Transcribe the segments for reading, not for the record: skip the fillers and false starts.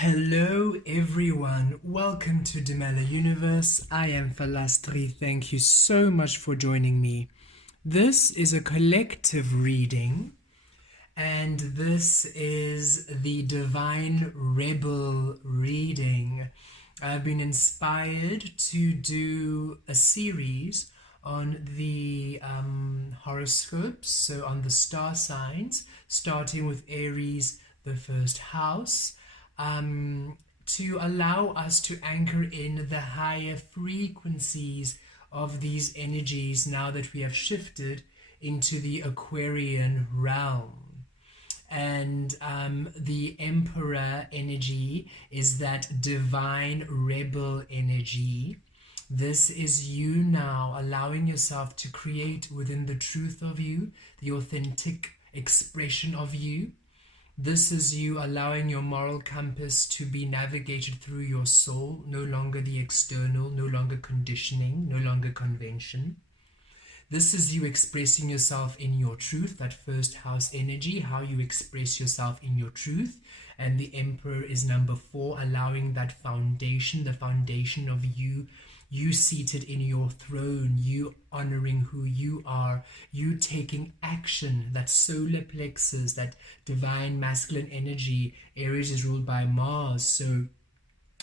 Hello everyone, welcome to Demela Universe. I am Vel Astri. Thank you so much for joining me. This is a collective reading, and this is the Divine Rebel reading. I've been inspired to do a series on the horoscopes, so on the star signs, starting with Aries, the first house, to allow us to anchor in the higher frequencies of these energies now that we have shifted into the Aquarian realm. And the Emperor energy is that divine rebel energy. This is you now allowing yourself to create within the truth of you, the authentic expression of you. This is you allowing your moral compass to be navigated through your soul, no longer the external, no longer conditioning, no longer convention. This is you expressing yourself in your truth, that first house energy, how you express yourself in your truth. And the Emperor is number 4, allowing that foundation, the foundation of you seated in your throne, you honoring who you are, you taking action, that solar plexus, that divine masculine energy. Aries is ruled by Mars, so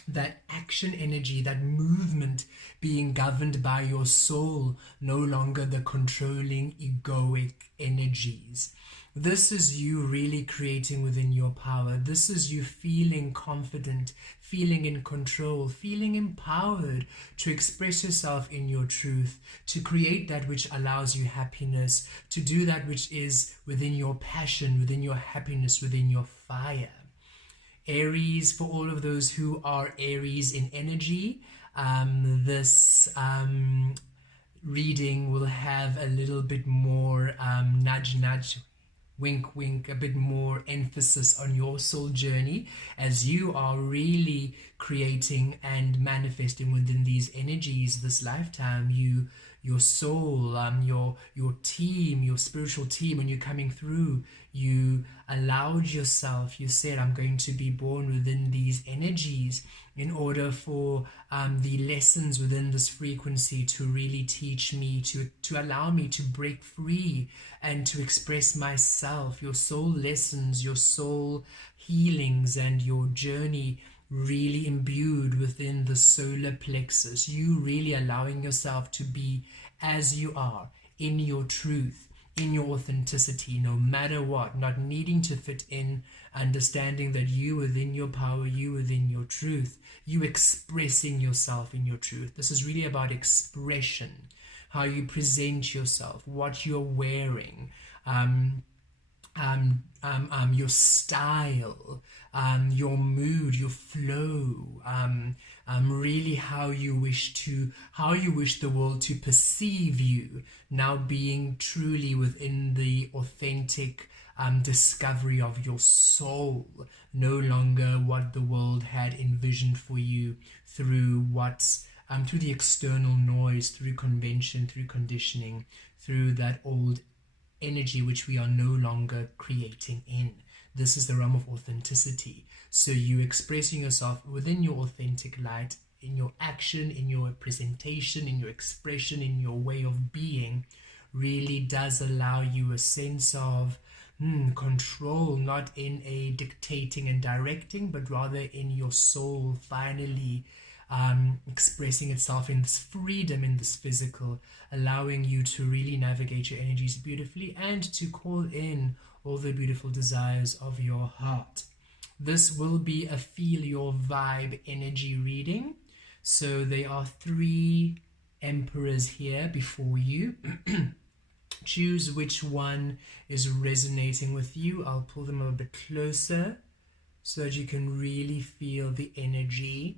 that action energy, that movement being governed by your soul, no longer the controlling egoic energies. This is you really creating within your power. This is you feeling confident, feeling in control, feeling empowered to express yourself in your truth, to create that which allows you happiness, to do that which is within your passion, within your happiness, within your fire. Aries, for all of those who are Aries in energy, this reading will have a little bit more nudge, nudge, wink, wink, a bit more emphasis on your soul journey as you are really creating and manifesting within these energies this lifetime. Your soul, your team, your spiritual team, when you're coming through, you allowed yourself, you said, I'm going to be born within these energies in order for the lessons within this frequency to really teach me, to allow me to break free and to express myself. Your soul lessons, your soul healings, and your journey really imbued within the solar plexus. You really allowing yourself to be as you are, in your truth, in your authenticity, no matter what, not needing to fit in, understanding that you within your power, you within your truth, you expressing yourself in your truth. This is really about expression, how you present yourself, what you're wearing, your style, your mood, your flow, really how you wish the world to perceive you, now being truly within the authentic discovery of your soul, no longer what the world had envisioned for you through through the external noise, through convention, through conditioning, through that old energy which we are no longer creating in. This is the realm of authenticity. So you expressing yourself within your authentic light, in your action, in your presentation, in your expression, in your way of being, really does allow you a sense of control, not in a dictating and directing, but rather in your soul finally expressing itself in this freedom, in this physical, allowing you to really navigate your energies beautifully and to call in all the beautiful desires of your heart. This will be a feel your vibe energy reading. So there are 3 emperors here before you. Choose which one is resonating with you. I'll pull them a bit closer so that you can really feel the energy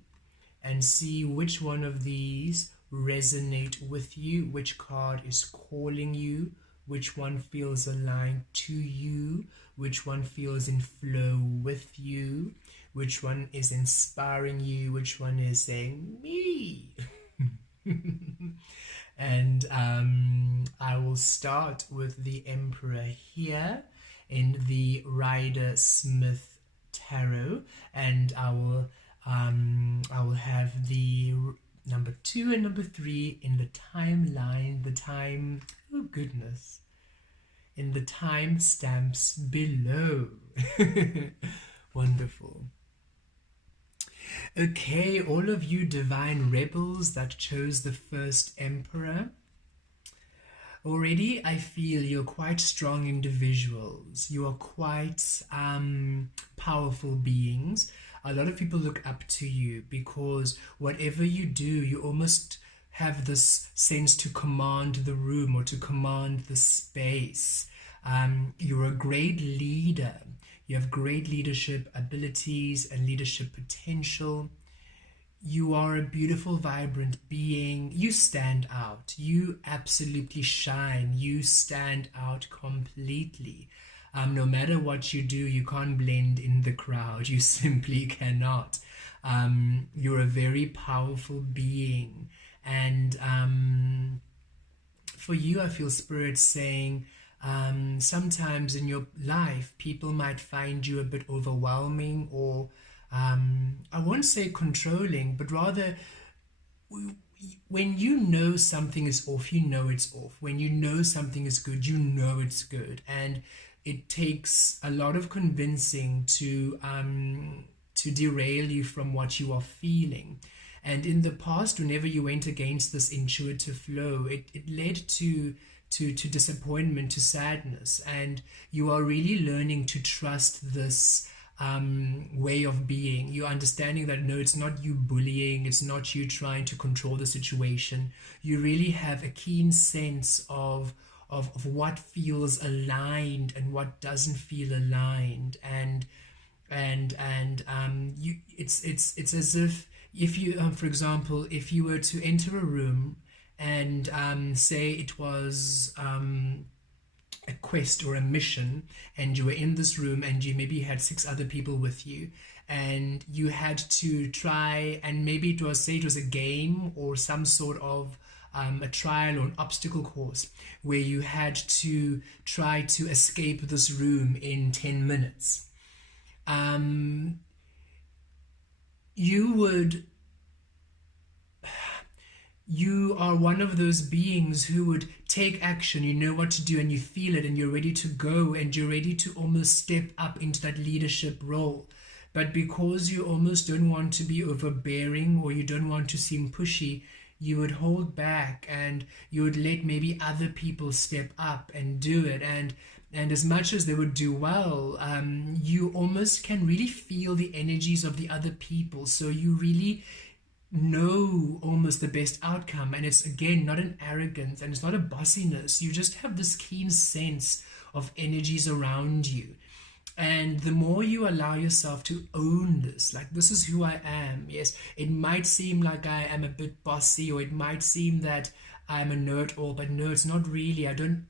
and see which one of these resonate with you, which card is calling you, which one feels aligned to you, which one feels in flow with you, which one is inspiring you, which one is saying, me. And I will start with the Emperor here in the Rider-Smith tarot, and I will have the number 2 and number 3 in the timeline, oh goodness, in the time stamps below. Wonderful. Okay, all of you divine rebels that chose the first emperor, already I feel you're quite strong individuals. You are quite powerful beings. A lot of people look up to you because whatever you do, you almost have this sense to command the room or to command the space. You're a great leader. You have great leadership abilities and leadership potential. You are a beautiful, vibrant being. You stand out. You absolutely shine. You stand out completely. No matter what you do, you can't blend in the crowd. You simply cannot. You're a very powerful being. And for you, I feel Spirit saying, sometimes in your life, people might find you a bit overwhelming, or I won't say controlling, but rather when you know something is off, you know it's off. When you know something is good, you know it's good. And it takes a lot of convincing to derail you from what you are feeling. And in the past, whenever you went against this intuitive flow, it led to disappointment, to sadness. And you are really learning to trust this way of being. You're understanding that no, it's not you bullying, it's not you trying to control the situation. You really have a keen sense of what feels aligned and what doesn't feel aligned, and you, it's as if you for example, if you were to enter a room and say it was a quest or a mission, and you were in this room and you maybe had 6 other people with you, and you had to try, and maybe it was a game or some sort of a trial or an obstacle course where you had to try to escape this room in 10 minutes. You are one of those beings who would take action. You know what to do and you feel it and you're ready to go and you're ready to almost step up into that leadership role. But because you almost don't want to be overbearing or you don't want to seem pushy, you would hold back and you would let maybe other people step up and do it. And as much as they would do well, you almost can really feel the energies of the other people. So you really know almost the best outcome. And it's, again, not an arrogance and it's not a bossiness. You just have this keen sense of energies around you. And the more you allow yourself to own this, like, this is who I am. Yes, it might seem like I am a bit bossy, or it might seem that I'm a know-it-all, but no, it's not really. I don't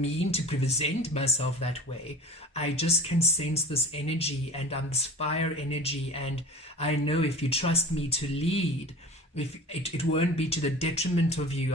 mean to present myself that way. I just can sense this energy, and I'm this fire energy, and I know if you trust me to lead, if it won't be to the detriment of you.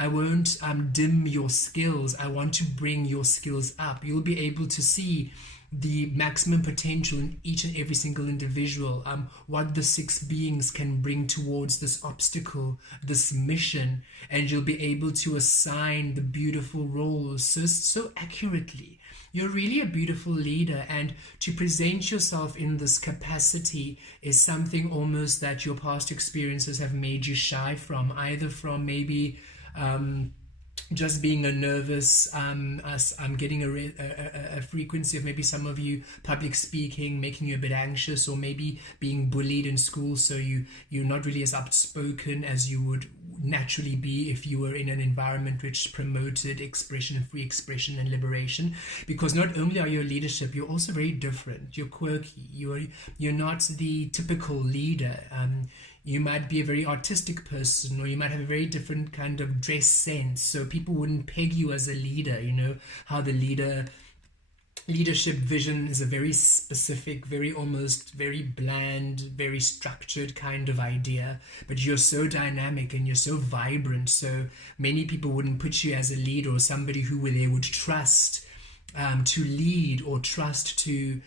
I won't dim your skills. I want to bring your skills up. You'll be able to see the maximum potential in each and every single individual, what the 6 beings can bring towards this obstacle, this mission, and you'll be able to assign the beautiful roles so accurately. You're really a beautiful leader, and to present yourself in this capacity is something almost that your past experiences have made you shy from, either from maybe just being a nervous, I'm getting a frequency of maybe some of you public speaking, making you a bit anxious, or maybe being bullied in school, so you're not really as outspoken as you would naturally be if you were in an environment which promoted expression, free expression and liberation. Because not only are you a leadership, you're also very different. You're quirky. You're not the typical leader. You might be a very artistic person, or you might have a very different kind of dress sense, so people wouldn't peg you as a leader. You know how the leadership vision is a very specific, very bland, very structured kind of idea, but you're so dynamic and you're so vibrant, so many people wouldn't put you as a leader or somebody who they would trust to lead or trust to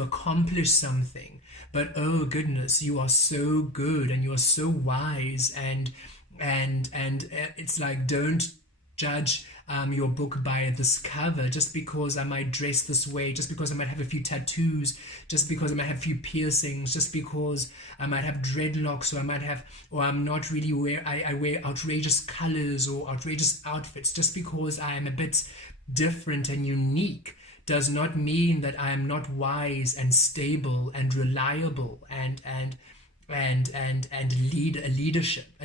accomplish something. But oh goodness, you are so good and you are so wise, and it's like, don't judge your book by this cover. Just because I might dress this way, just because I might have a few tattoos, just because I might have a few piercings, just because I might have dreadlocks, or I'm not really I wear outrageous colors or outrageous outfits, just because I am a bit different and unique, does not mean that I am not wise and stable and reliable and a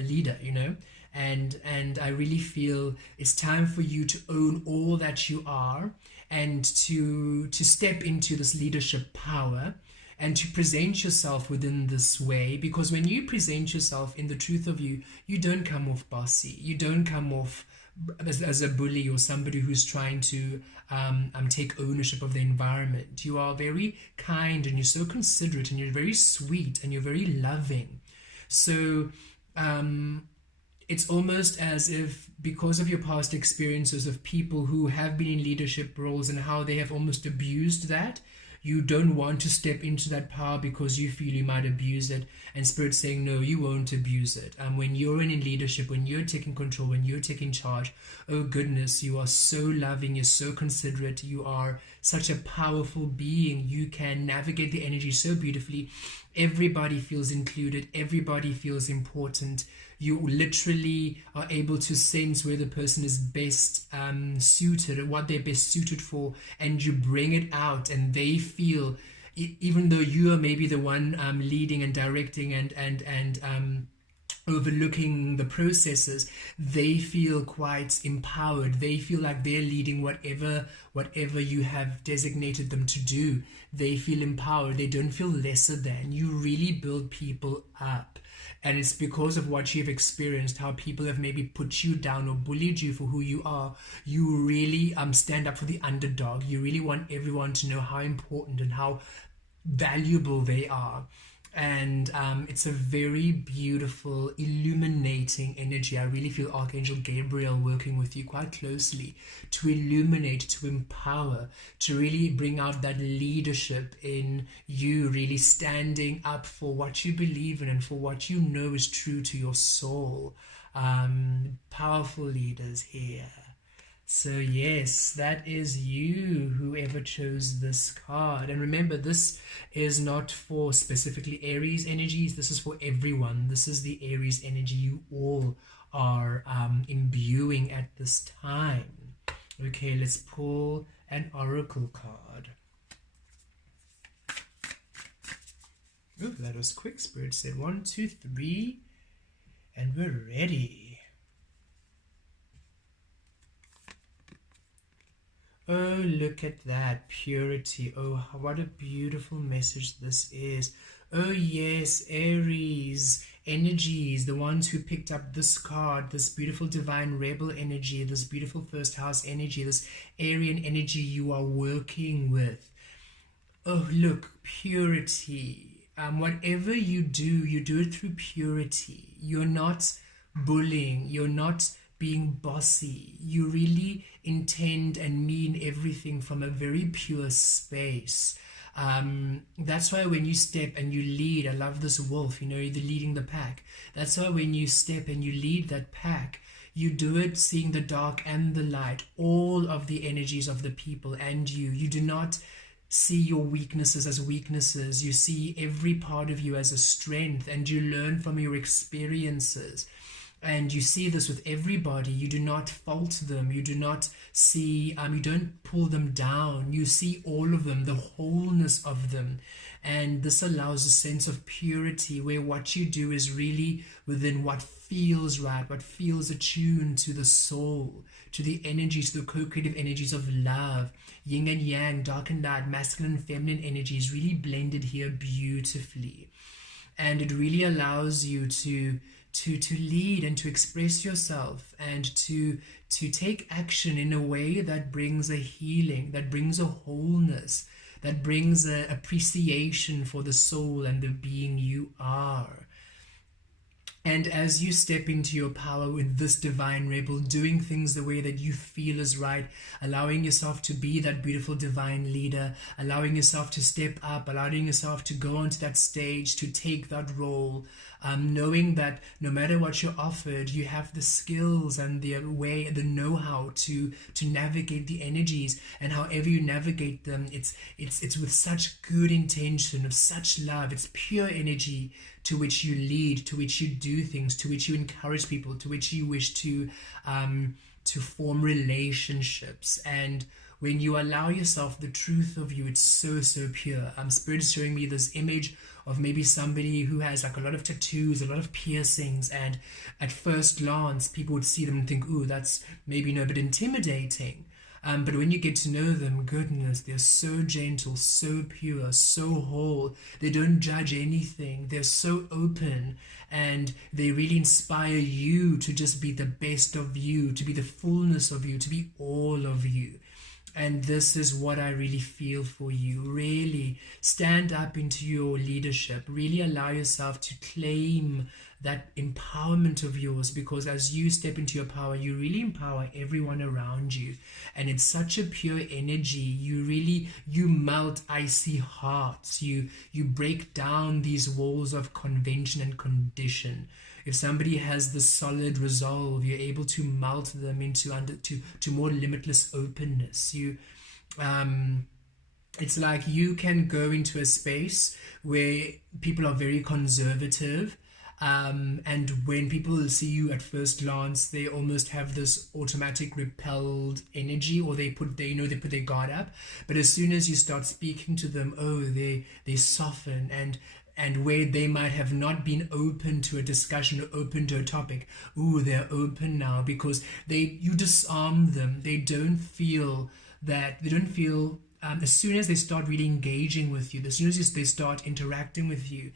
leader, you know. And I really feel it's time for you to own all that you are, and to step into this leadership power, and to present yourself within this way. Because when you present yourself in the truth of you, you don't come off bossy, you don't come off as a bully or somebody who's trying to take ownership of the environment. You are very kind, and you're so considerate, and you're very sweet, and you're very loving. So it's almost as if, because of your past experiences of people who have been in leadership roles and how they have almost abused that, you don't want to step into that power because you feel you might abuse it. And Spirit's saying, no, you won't abuse it. When you're in leadership, when you're taking control, when you're taking charge, oh goodness, you are so loving, you're so considerate, you are such a powerful being. You can navigate the energy so beautifully. Everybody feels included, everybody feels important. You literally are able to sense where the person is best suited, what they're best suited for, and you bring it out, and they feel, even though you are maybe the one leading and directing and overlooking the processes, they feel quite empowered. They feel like they're leading whatever you have designated them to do. They feel empowered. They don't feel lesser than. You really build people up. And it's because of what you've experienced, how people have maybe put you down or bullied you for who you are. You really stand up for the underdog. You really want everyone to know how important and how valuable they are. And it's a very beautiful, illuminating energy. I really feel Archangel Gabriel working with you quite closely to illuminate, to empower, to really bring out that leadership in you, really standing up for what you believe in and for what you know is true to your soul. Powerful leaders here. So yes, that is you, whoever chose this card. And remember, this is not for specifically Aries energies. This is for everyone. This is the Aries energy you all are imbuing at this time. Okay, let's pull an oracle card. Oh, that was quick. Spirit said 1, 2, 3, and we're ready. Oh, look at that purity. Oh, what a beautiful message this is. Oh yes, Aries energies, the ones who picked up this card, this beautiful divine rebel energy, this beautiful first house energy, this Aryan energy you are working with. Oh, look, purity. Whatever you do it through purity. You're not bullying. You're not being bossy. You really intend and mean everything from a very pure space. That's why when you step and you lead, I love this wolf, you know, you're leading the pack. That's why when you step and you lead that pack, you do it seeing the dark and the light, all of the energies of the people and you. You do not see your weaknesses as weaknesses. You see every part of you as a strength, and you learn from your experiences. And you see this with everybody. You do not fault them. You do not see, you don't pull them down. You see all of them, the wholeness of them. And this allows a sense of purity where what you do is really within what feels right, what feels attuned to the soul, to the energies, the co-creative energies of love. Yin and yang, dark and light, masculine and feminine energies really blended here beautifully. And it really allows you to lead and to express yourself and to take action in a way that brings a healing, that brings a wholeness, that brings a appreciation for the soul and the being you are. And as you step into your power with this divine rebel, doing things the way that you feel is right, allowing yourself to be that beautiful divine leader, allowing yourself to step up, allowing yourself to go onto that stage, to take that role, knowing that no matter what you're offered, you have the skills and the way, the know-how to navigate the energies. And however you navigate them, it's with such good intention, of such love. It's pure energy to which you lead, to which you do things, to which you encourage people, to which you wish to form relationships. And when you allow yourself the truth of you, it's so pure. Spirit is showing me this image of maybe somebody who has like a lot of tattoos, a lot of piercings, and at first glance people would see them and think, ooh, that's maybe a bit intimidating. But when you get to know them, goodness, they're so gentle, so pure, so whole. They don't judge anything. They're so open, and they really inspire you to just be the best of you, to be the fullness of you, to be all of you. And this is what I really feel for you. Really stand up into your leadership. Really allow yourself to claim that empowerment of yours, because as you step into your power, you really empower everyone around you. And it's such a pure energy. You melt icy hearts. You break down these walls of convention and condition. If somebody has the solid resolve, you're able to melt them into to more limitless openness. It's like you can go into a space where people are very conservative, and when people see you at first glance, they almost have this automatic repelled energy, or they put their guard up. But as soon as you start speaking to them, they soften, and where they might have not been open to a discussion or open to a topic, they're open now, because you disarm them. They don't feel as soon as they start really engaging with you, as soon as they start interacting with you,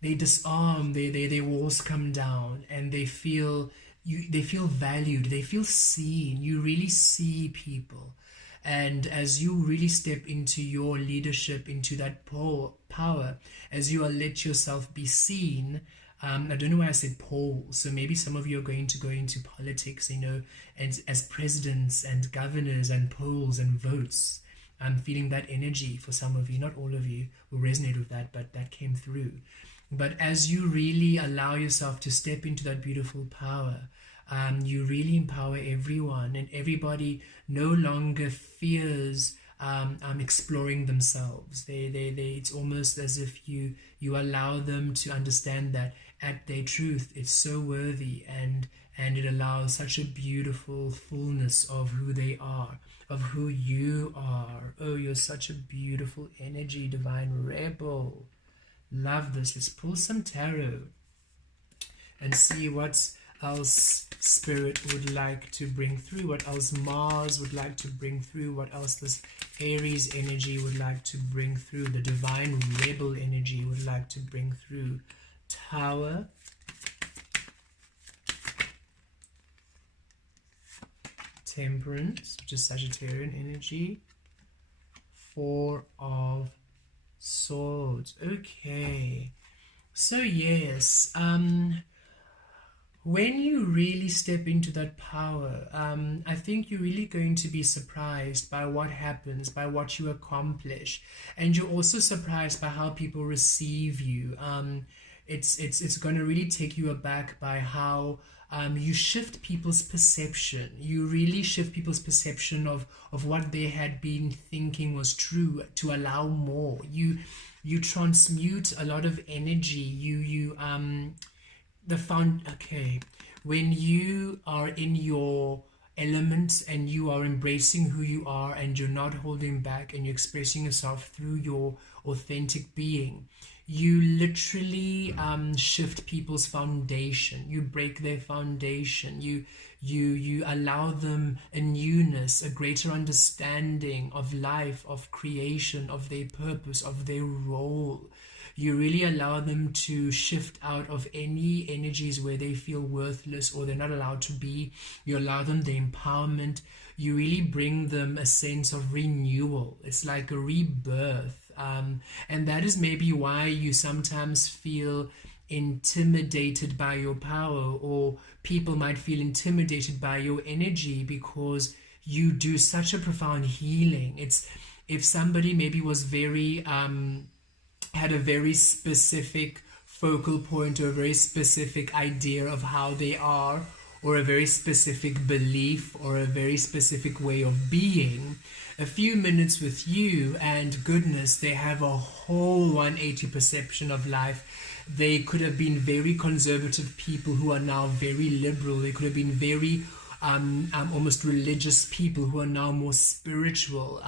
they disarm, their walls come down, and they feel valued, they feel seen. You really see people. And as you really step into your leadership, into that power, as you let yourself be seen, I don't know why I said poll, so maybe some of you are going to go into politics, and as presidents and governors and polls and votes. I'm feeling that energy for some of you. Not all of you will resonate with that, but that came through. But as you really allow yourself to step into that beautiful power, you really empower everyone, and everybody no longer fears exploring themselves. It's almost as if you allow them to understand that at their truth, it's so worthy, and it allows such a beautiful fullness of who they are, of who you are. Oh, you're such a beautiful energy, divine rebel. Love this. Let's pull some tarot and see what else Spirit would like to bring through, what else Mars would like to bring through, what else this Aries energy would like to bring through, the divine rebel energy would like to bring through. Tower, Temperance, which is Sagittarian energy, Four of Swords. Okay, so yes, when you really step into that power, I think you're really going to be surprised by what happens, by what you accomplish, and you're also surprised by how people receive you. It's going to really take you aback by how you shift people's perception. You really shift people's perception of what they had been thinking was true, to allow more. You transmute a lot of energy. Okay, when you are in your element and you are embracing who you are, and you're not holding back, and you're expressing yourself through your authentic being, you literally shift people's foundation. You break their foundation. You allow them a newness, a greater understanding of life, of creation, of their purpose, of their role. You really allow them to shift out of any energies where they feel worthless or they're not allowed to be. You allow them the empowerment. You really bring them a sense of renewal. It's like a rebirth. And that is maybe why you sometimes feel intimidated by your power, or people might feel intimidated by your energy because you do such a profound healing. It's if somebody maybe was very had a very specific focal point or a very specific idea of how they are, or a very specific belief or a very specific way of being, a few minutes with you and goodness, they have a whole 180 perception of life. They could have been very conservative people who are now very liberal. They could have been very almost religious people who are now more spiritual.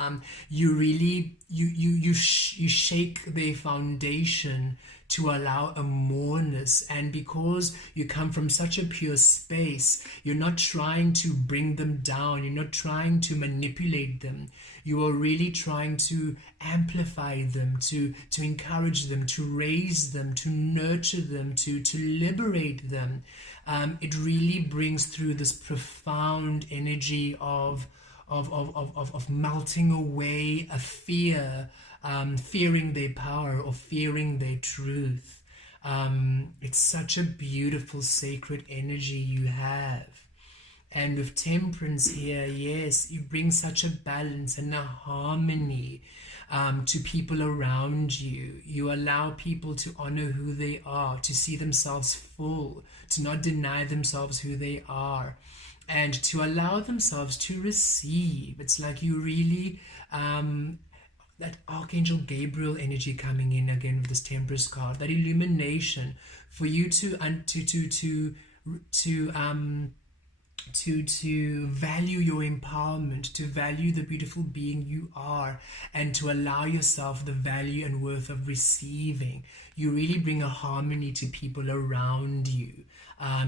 You really you shake their foundation to allow a moreness, and because you come from such a pure space, you're not trying to bring them down, you're not trying to manipulate them, you are really trying to amplify them, to encourage them, to raise them, to nurture them, to liberate them. It really brings through this profound energy of melting away a fear, fearing their power or fearing their truth. It's such a beautiful sacred energy you have. And with temperance here, yes, you bring such a balance and a harmony to people around you. You allow people to honor who they are, to see themselves full, to not deny themselves who they are, and to allow themselves to receive. It's like you really that Archangel Gabriel energy coming in again with this Temperance card, that illumination for you to value your empowerment, to value the beautiful being you are, and to allow yourself the value and worth of receiving. You really bring a harmony to people around you.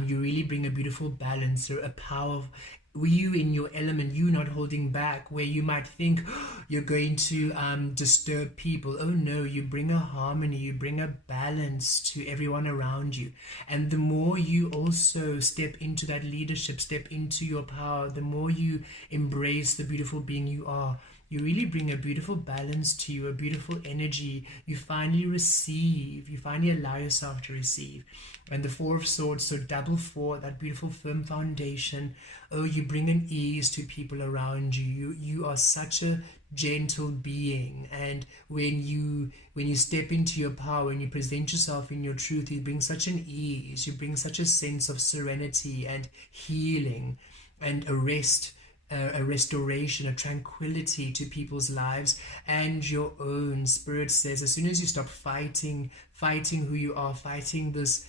You really bring a beautiful balance, or a power of you in your element, you not holding back, where you might think you're going to disturb people. Oh no, you bring a harmony, you bring a balance to everyone around you. And the more you also step into that leadership, step into your power, the more you embrace the beautiful being you are, you really bring a beautiful balance to you, a beautiful energy. You finally receive, you finally allow yourself to receive. And the Four of Swords, so double four, that beautiful firm foundation. Oh, you bring an ease to people around you. You are such a gentle being, and when you step into your power, when you present yourself in your truth, you bring such an ease, you bring such a sense of serenity and healing and a rest, a restoration, a tranquility to people's lives and your own. Spirit says, as soon as you stop fighting who you are, fighting this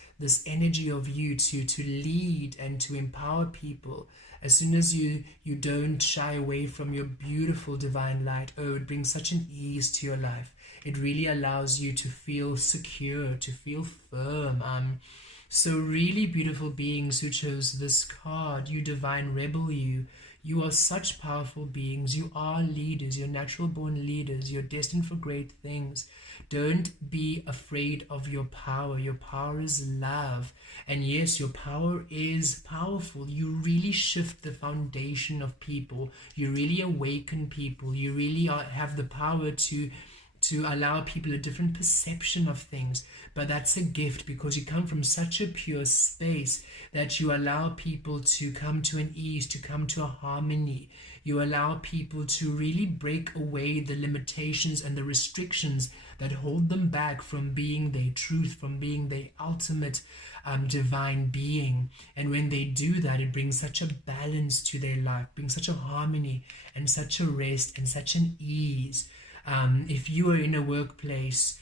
energy of you to lead and to empower people, as soon as you don't shy away from your beautiful divine light, oh, it brings such an ease to your life. It really allows you to feel secure, to feel firm. So really beautiful beings who chose this card, you divine rebel, you are such powerful beings. You are leaders. You're natural born leaders. You're destined for great things. Don't be afraid of your power. Your power is love. And yes, your power is powerful. You really shift the foundation of people. You really awaken people. You really have the power to allow people a different perception of things. But that's a gift, because you come from such a pure space that you allow people to come to an ease, to come to a harmony. You allow people to really break away the limitations and the restrictions that hold them back from being their truth, from being their ultimate divine being. And when they do that, it brings such a balance to their life, brings such a harmony and such a rest and such an ease. If you are in a workplace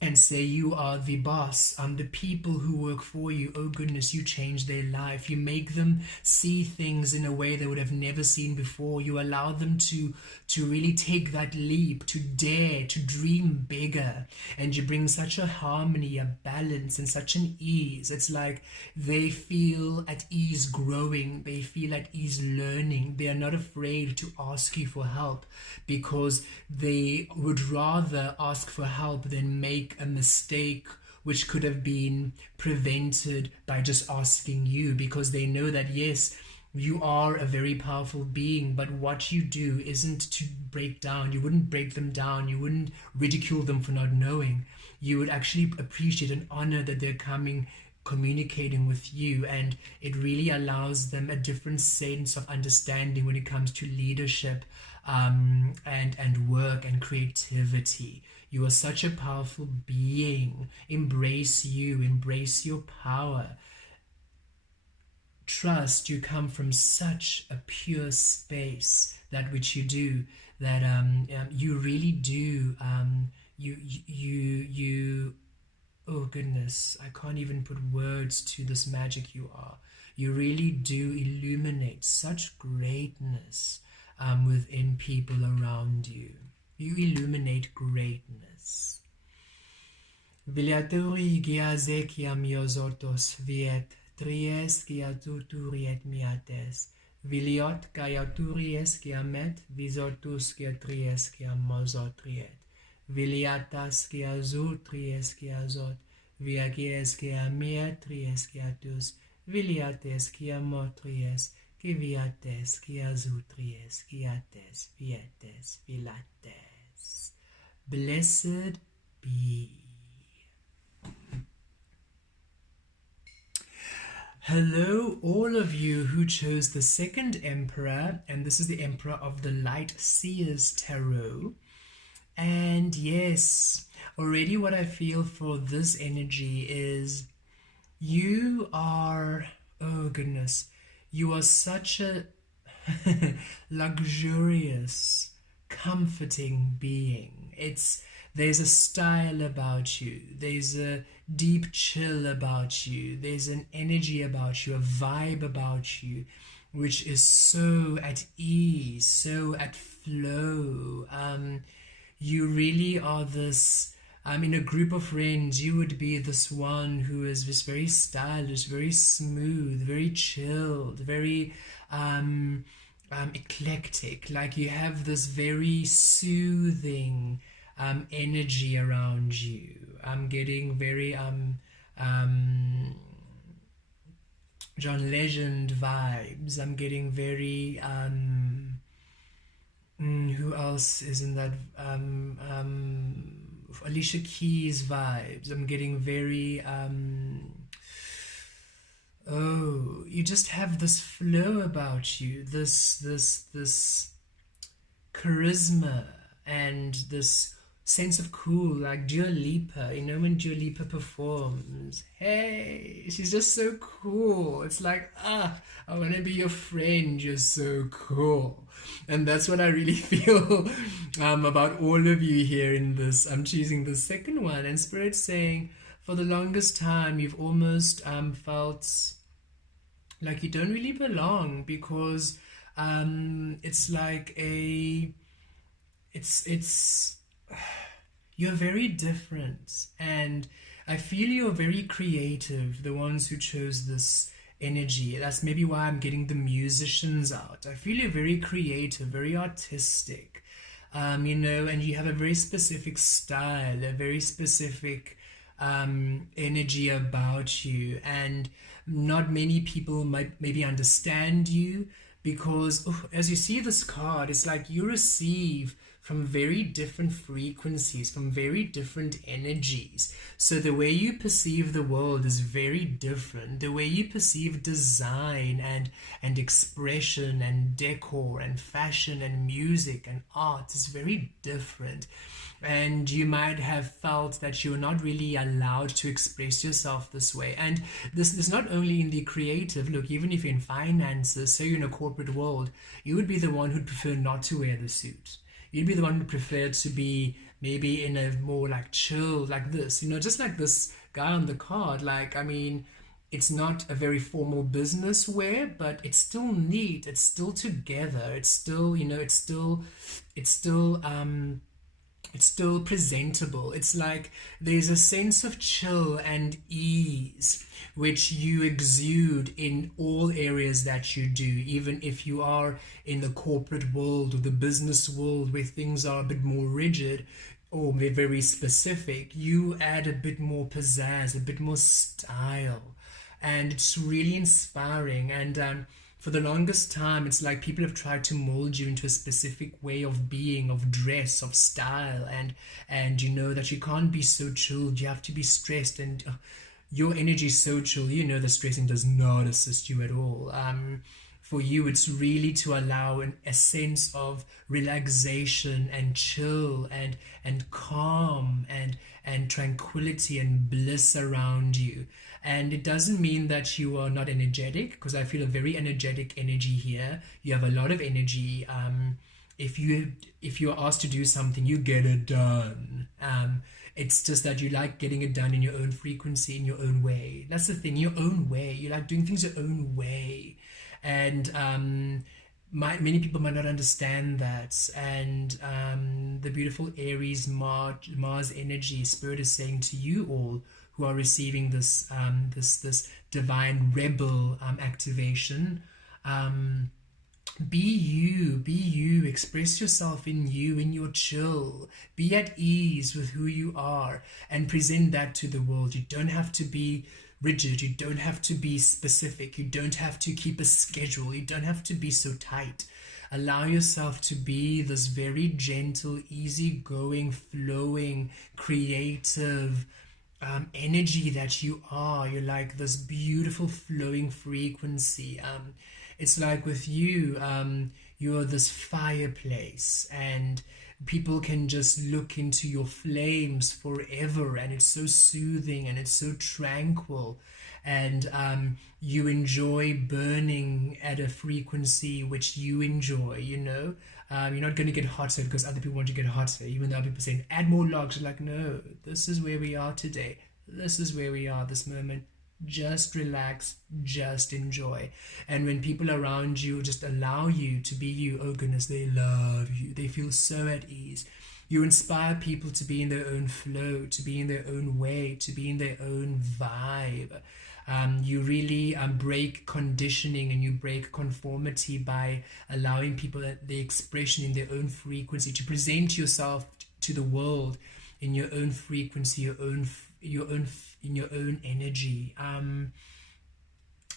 and say you are the boss, the people who work for you, oh goodness, you change their life. You make them see things in a way they would have never seen before. You allow them to really take that leap, to dare, to dream bigger. And you bring such a harmony, a balance, and such an ease. It's like they feel at ease growing. They feel at ease learning. They are not afraid to ask you for help, because they would rather ask for help than make a mistake which could have been prevented by just asking you, because they know that yes, You are a very powerful being, but what you do isn't to break down. You wouldn't break them down. You wouldn't ridicule them for not knowing. You would actually appreciate and honor that they're coming, communicating with you, and it really allows them a different sense of understanding when it comes to leadership, and work and creativity. You are such a powerful being. Embrace you, embrace your power. Trust you come from such a pure space, that which you do, that you really do, you oh goodness, I can't even put words to this magic you are. You really do illuminate such greatness within people around you. You illuminate greatness. Viliaturi giazeki amiozotos viet tries giatuturiet miates. Viliot gaiaturies giamet visotus giatries giamozotriet. Viliatas giazutries giazot. Viagies giamiatries giatus. Viliates giamotries. Giviates giazutries giates vietes vilates. Blessed be. Hello, all of you who chose the second Emperor, and this is the Emperor of the Light Seers Tarot. And yes, already what I feel for this energy is you are, oh goodness, you are such a luxurious, comforting being. There's a style about you, there's a deep chill about you, there's an energy about you, a vibe about you, which is so at ease, so at flow. You really are this, in a group of friends, you would be this one who is just very stylish, very smooth, very chilled, very eclectic. Like you have this very soothing energy around you. I'm getting very John Legend vibes. I'm getting very who else is in that Alicia Keys vibes. I'm getting very oh, you just have this flow about you, this charisma and this sense of cool, like Dua Lipa. You know when Dua Lipa performs, hey, she's just so cool. It's like, I want to be your friend, you're so cool. And that's what I really feel about all of you here in this. I'm choosing the second one, and Spirit's saying for the longest time you've almost felt like you don't really belong, because it's like you're very different, and I feel you're very creative, the ones who chose this energy. That's maybe why I'm getting the musicians out. I feel you're very creative, very artistic, you know, and you have a very specific style, a very specific energy about you, and not many people might maybe understand you, because as you see this card, it's like you receive from very different frequencies, from very different energies. So the way you perceive the world is very different. The way you perceive design and expression and decor and fashion and music and art is very different. And you might have felt that you're not really allowed to express yourself this way. And this is not only in the creative. Look, even if you're in finances, say you're in a corporate world, you would be the one who'd prefer not to wear the suit. You'd be the one who preferred to be maybe in a more like chill, like this, you know, just like this guy on the card. Like, I mean, it's not a very formal business wear, but it's still neat. It's still together. It's still, you know, it's still presentable. It's like there's a sense of chill and ease which you exude in all areas that you do, even if you are in the corporate world or the business world where things are a bit more rigid or they're very specific. You add a bit more pizzazz, a bit more style, and it's really inspiring. And for the longest time, it's like people have tried to mold you into a specific way of being, of dress, of style, and you know that you can't be so chilled, you have to be stressed, and your energy is so chill, you know the stressing does not assist you at all. For you, it's really to allow a sense of relaxation and chill and calm and tranquility and bliss around you. And it doesn't mean that you are not energetic, because I feel a very energetic energy here. You have a lot of energy. If you are asked to do something, you get it done. It's just that you like getting it done in your own frequency, in your own way. That's the thing, your own way. You like doing things your own way. And many people might not understand that. And the beautiful Aries Mars energy, Spirit is saying to you all who are receiving this this divine rebel activation, be you, express yourself in your chill, be at ease with who you are, and present that to the world. You don't have to be rigid, you don't have to be specific, you don't have to keep a schedule, you don't have to be so tight. Allow yourself to be this very gentle, easygoing, flowing, creative energy that you are. You're like this beautiful flowing frequency. It's like with you, you're this fireplace, and people can just look into your flames forever, and it's so soothing and it's so tranquil, and you enjoy burning at a frequency which you enjoy, you know. You're not going to get hotter because other people want to get hotter, even though people saying add more logs. You're like, no, this is where we are today, this is where we are this moment. Just relax, just enjoy. And when people around you just allow you to be you, oh goodness, they love you, they feel so at ease. You inspire people to be in their own flow, to be in their own way, to be in their own vibe. You really break conditioning, and you break conformity by allowing people the expression in their own frequency, to present yourself to the world in your own frequency, in your own energy. And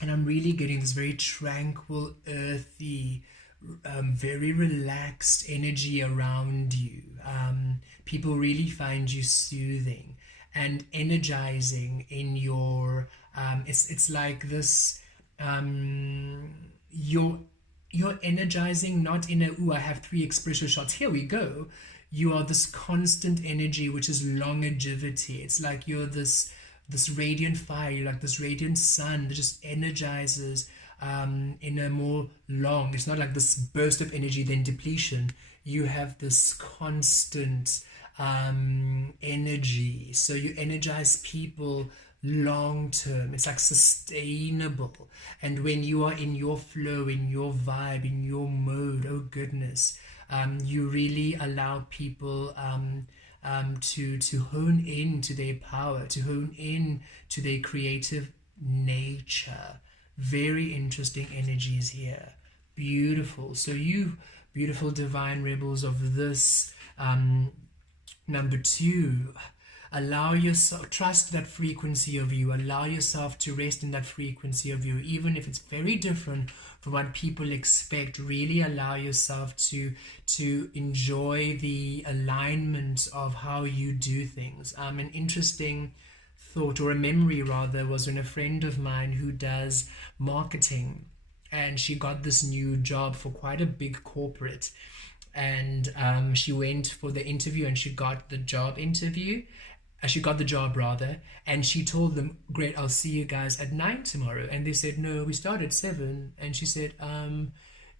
I'm really getting this very tranquil, earthy, very relaxed energy around you. People really find you soothing and energizing in your it's like this, you're energizing, not in a, ooh, I have 3 espresso shots, here we go. You are this constant energy, which is longevity. It's like you're this radiant fire, you're like this radiant sun that just energizes in a more long, it's not like this burst of energy then depletion. You have this constant energy, so you energize people long term. It's like sustainable. And when you are in your flow, in your vibe, in your mode, oh goodness, you really allow people to hone in to their power, to hone in to their creative nature. Very interesting energies here. Beautiful. So you beautiful divine rebels of this number 2, allow yourself, trust that frequency of you, allow yourself to rest in that frequency of you, even if it's very different from what people expect. Really allow yourself to enjoy the alignment of how you do things. An interesting thought, or a memory rather, was when a friend of mine who does marketing, and she got this new job for quite a big corporate, and she went for the interview, and she got the job rather, and she told them, great, I'll see you guys at 9 tomorrow. And they said, no, we start at 7. And she said,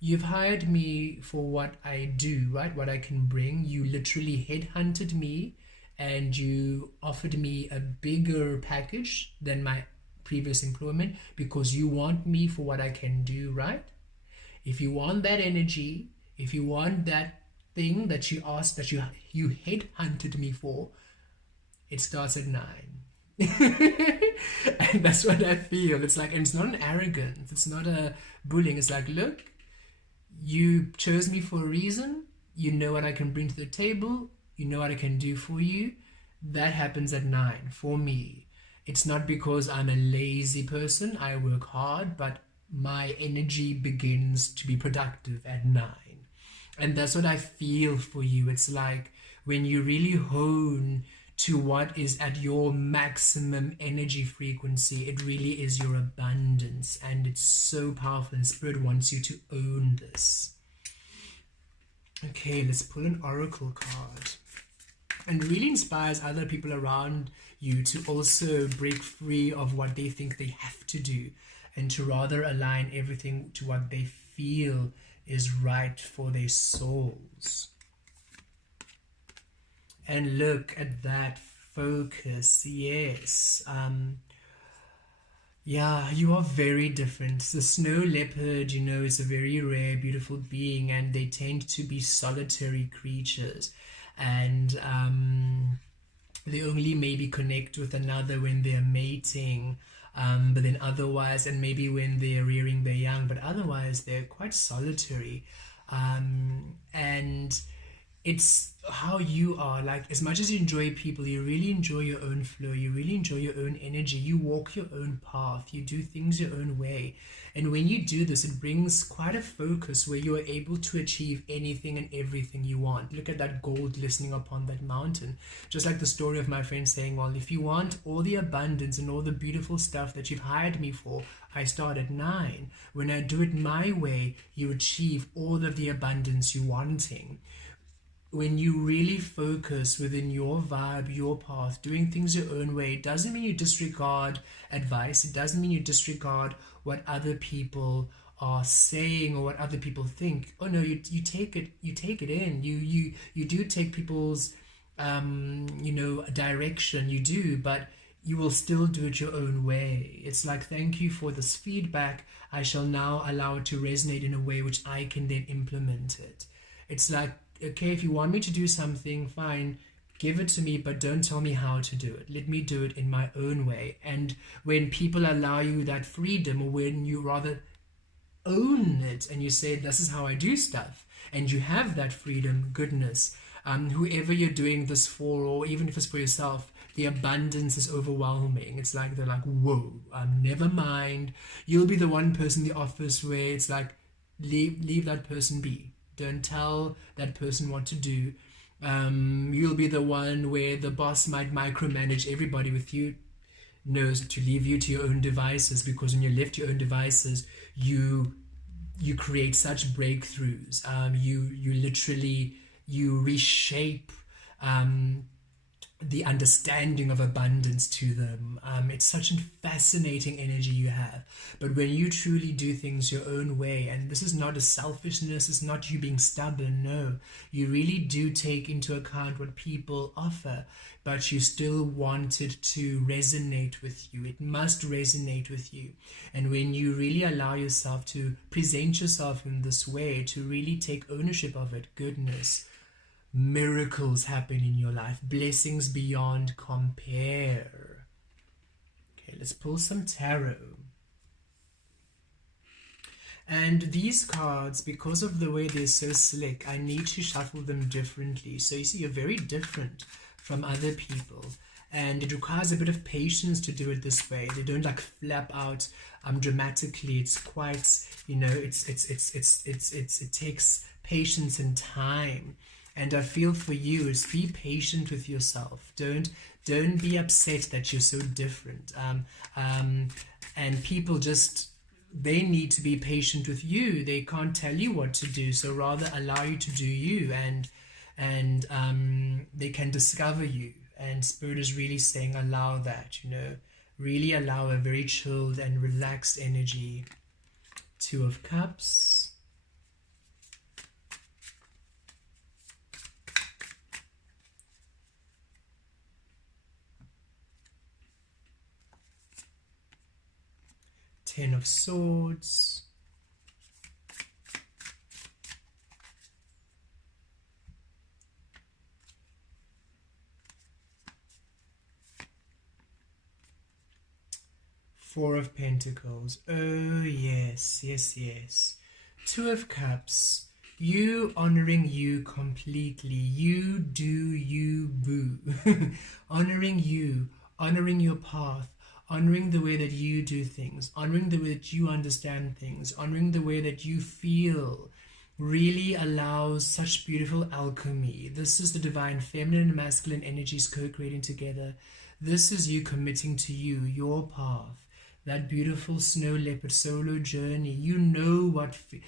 you've hired me for what I do, right? What I can bring. You literally headhunted me, and you offered me a bigger package than my previous employment because you want me for what I can do, right? If you want that energy, if you want that thing that you asked, that you headhunted me for, it starts at 9. And that's what I feel. It's like, and it's not an arrogance, it's not a bullying. It's like, look, you chose me for a reason. You know what I can bring to the table. You know what I can do for you. That happens at 9 for me. It's not because I'm a lazy person. I work hard, but my energy begins to be productive at 9. And that's what I feel for you. It's like when you really hone to what is at your maximum energy frequency, it really is your abundance, and it's so powerful, and Spirit wants you to own this. Okay, let's pull an oracle card, and really inspires other people around you to also break free of what they think they have to do, and to rather align everything to what they feel is right for their souls. And look at that focus. Yes. Yeah, you are very different. The snow leopard, you know, is a very rare, beautiful being, and they tend to be solitary creatures. And they only maybe connect with another when they're mating, but then otherwise, and maybe when they're rearing their young, but otherwise they're quite solitary. And it's how you are. Like, as much as you enjoy people, you really enjoy your own flow, you really enjoy your own energy, you walk your own path, you do things your own way. And when you do this, it brings quite a focus where you are able to achieve anything and everything you want. Look at that gold glistening upon that mountain. Just like the story of my friend saying, well, if you want all the abundance and all the beautiful stuff that you've hired me for, I start at 9. When I do it my way, you achieve all of the abundance you're wanting. When you really focus within your vibe, your path, doing things your own way, it doesn't mean you disregard advice. It doesn't mean you disregard what other people are saying or what other people think. Oh no, you take it in. You do take people's direction. You do, but you will still do it your own way. It's like, thank you for this feedback. I shall now allow it to resonate in a way which I can then implement it. It's like, okay, if you want me to do something, fine, give it to me, but don't tell me how to do it. Let me do it in my own way. And when people allow you that freedom, or when you rather own it and you say, this is how I do stuff, and you have that freedom, goodness, whoever you're doing this for, or even if it's for yourself, the abundance is overwhelming. It's like, they're like, whoa, never mind. You'll be the one person in the office where it's like, leave that person be. Don't tell that person what to do. You'll be the one where the boss might micromanage everybody with you. Knows to leave you to your own devices, because when you're left to your own devices, you create such breakthroughs. You literally reshape the understanding of abundance to them. It's such a fascinating energy you have. But when you truly do things your own way, and this is not a selfishness, it's not you being stubborn, no. You really do take into account what people offer, but you still want it to resonate with you. It must resonate with you. And when you really allow yourself to present yourself in this way, to really take ownership of it, goodness, miracles happen in your life, blessings beyond compare. Okay, let's pull some tarot. And these cards, because of the way they're so slick, I need to shuffle them differently. So you see, you're very different from other people, and it requires a bit of patience to do it this way. They don't like flap out dramatically. It's quite, it takes patience and time. And I feel for you is, be patient with yourself. Don't be upset that you're so different. And people just, they need to be patient with you. They can't tell you what to do. So rather allow you to do you, and they can discover you. And Spirit is really saying, allow that, really allow a very chilled and relaxed energy. 2 of Cups. Ten of Swords. Four of Pentacles. Oh, yes, yes, yes. 2 of Cups. You honoring you completely. You do you, boo. Honoring you, honoring your path, honoring the way that you do things, honoring the way that you understand things, honoring the way that you feel, really allows such beautiful alchemy. This is the divine feminine and masculine energies co-creating together. This is you committing to you, your path, that beautiful snow leopard solo journey. You know what to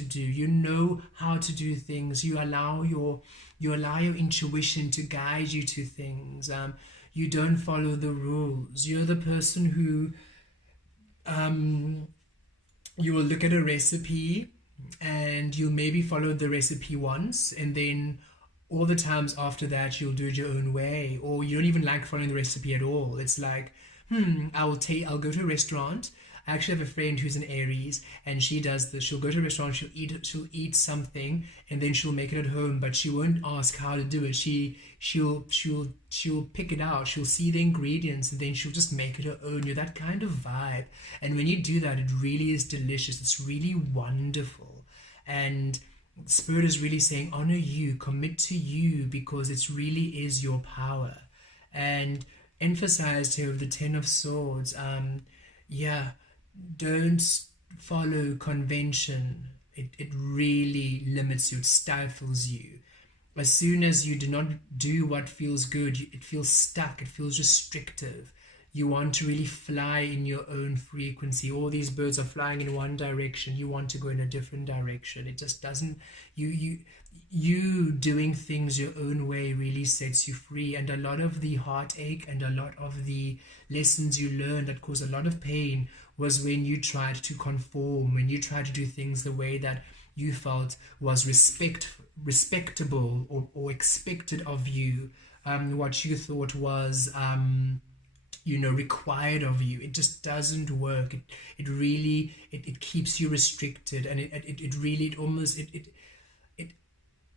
do. You know how to do things. You allow your intuition to guide you to things. You don't follow the rules. You're the person who you will look at a recipe and you'll maybe follow the recipe once, and then all the times after that you'll do it your own way, or you don't even like following the recipe at all. It's like, I'll go to a restaurant. I actually have a friend who's an Aries, and she does this. She'll go to a restaurant, she'll eat something, and then she'll make it at home, but she won't ask how to do it. She'll pick it out. She'll see the ingredients, and then she'll just make it her own. You're that kind of vibe, and when you do that, it really is delicious. It's really wonderful, and Spirit is really saying, honor you, commit to you, because it really is your power. And emphasized here with the Ten of Swords, don't follow convention. It really limits you, it stifles you. As soon as you do not do what feels good, it feels stuck, it feels restrictive. You want to really fly in your own frequency. All these birds are flying in one direction. You want to go in a different direction. It just doesn't, you doing things your own way really sets you free. And a lot of the heartache and a lot of the lessons you learned that caused a lot of pain was when you tried to conform, when you tried to do things the way that you felt was respectable or expected of you, what you thought was required of you. It just doesn't work. It really keeps you restricted, and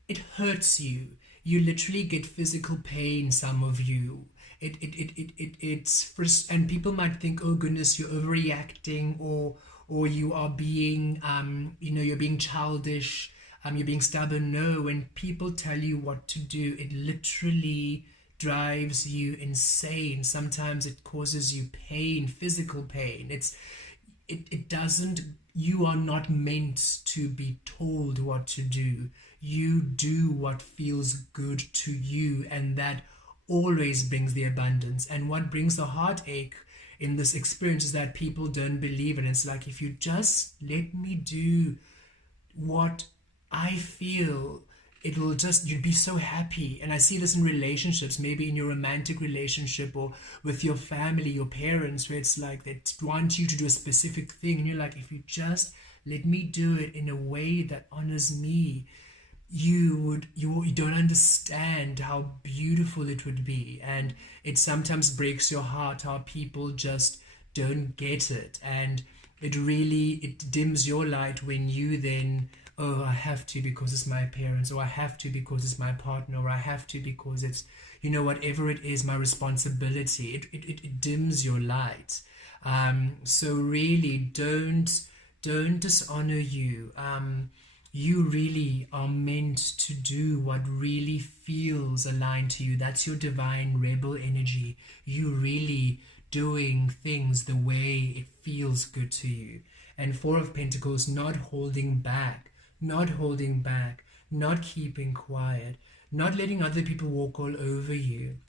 it hurts you. You literally get physical pain, some of you. And people might think, oh goodness, you're overreacting, or you are being you're being childish, you're being stubborn. No, when people tell you what to do, it literally drives you insane. Sometimes it causes you pain, physical pain. It doesn't, you are not meant to be told what to do. You do what feels good to you, and that always brings the abundance. And what brings the heartache in this experience is that people don't believe it. It's like, if you just let me do what I feel, it will just, you'd be so happy. And I see this in relationships, maybe in your romantic relationship or with your family, your parents, where it's like they want you to do a specific thing, and you're like, if you just let me do it in a way that honors me, you don't understand how beautiful it would be. And it sometimes breaks your heart how people just don't get it, and it dims your light when you then, oh, I have to because it's my parents, or I have to because it's my partner, or I have to because it's, whatever it is, my responsibility. It dims your light. So really don't dishonor you. You really are meant to do what really feels aligned to you. That's your divine rebel energy. You really doing things the way it feels good to you. And Four of Pentacles, not holding back, not keeping quiet, not letting other people walk all over you,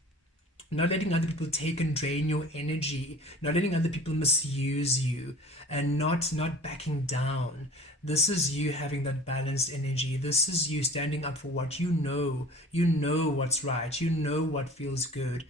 not letting other people take and drain your energy, not letting other people misuse you, and not backing down. This is you having that balanced energy. This is you standing up for what you know. You know what's right. You know what feels good.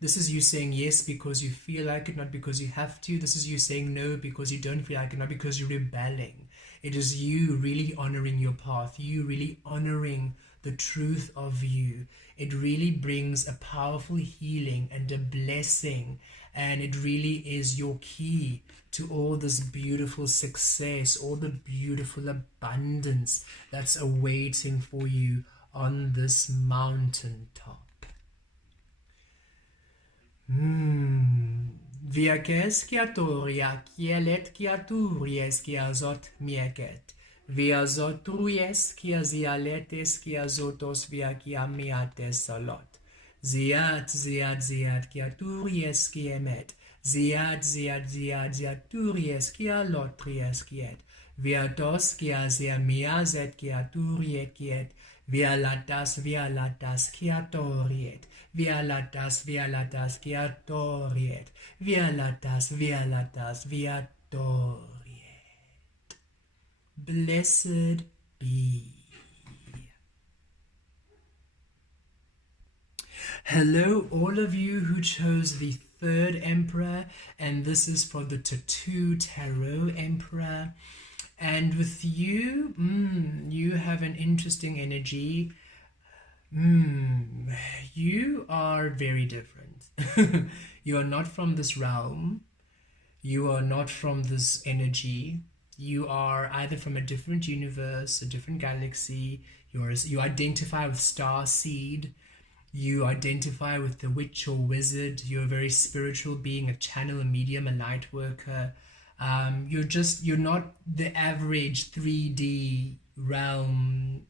This is you saying yes because you feel like it, not because you have to. This is you saying no because you don't feel like it, not because you're rebelling. It is you really honoring your path. You really honoring the truth of you. It really brings a powerful healing and a blessing, and it really is your key to all this beautiful success, all the beautiful abundance that's awaiting for you on this mountaintop. Viages kiatoria kielet kiaturies kiazot mieket. Viazot truies kiazialetes kiazotos via kiamiates salot. Ziat kiaturies kiemet. Ziad, ziad, ziad, ziad, turies, kia lotries, kiet. Via dos, kia zia mia, zet, kia turiet, kiet. Via latas, kia toriet. Via latas, kia toriet. Via latas, via toriet. Blessed be. Hello, all of you who chose the third emperor, and this is for the Tattoo Tarot Emperor. And with you, you have an interesting energy. You are very different. You are not from this realm. You are not from this energy. You are either from a different universe, a different galaxy. You identify with star seed. You identify with the witch or wizard. You're a very spiritual being, a channel, a medium, a light worker. You're not the average 3D realm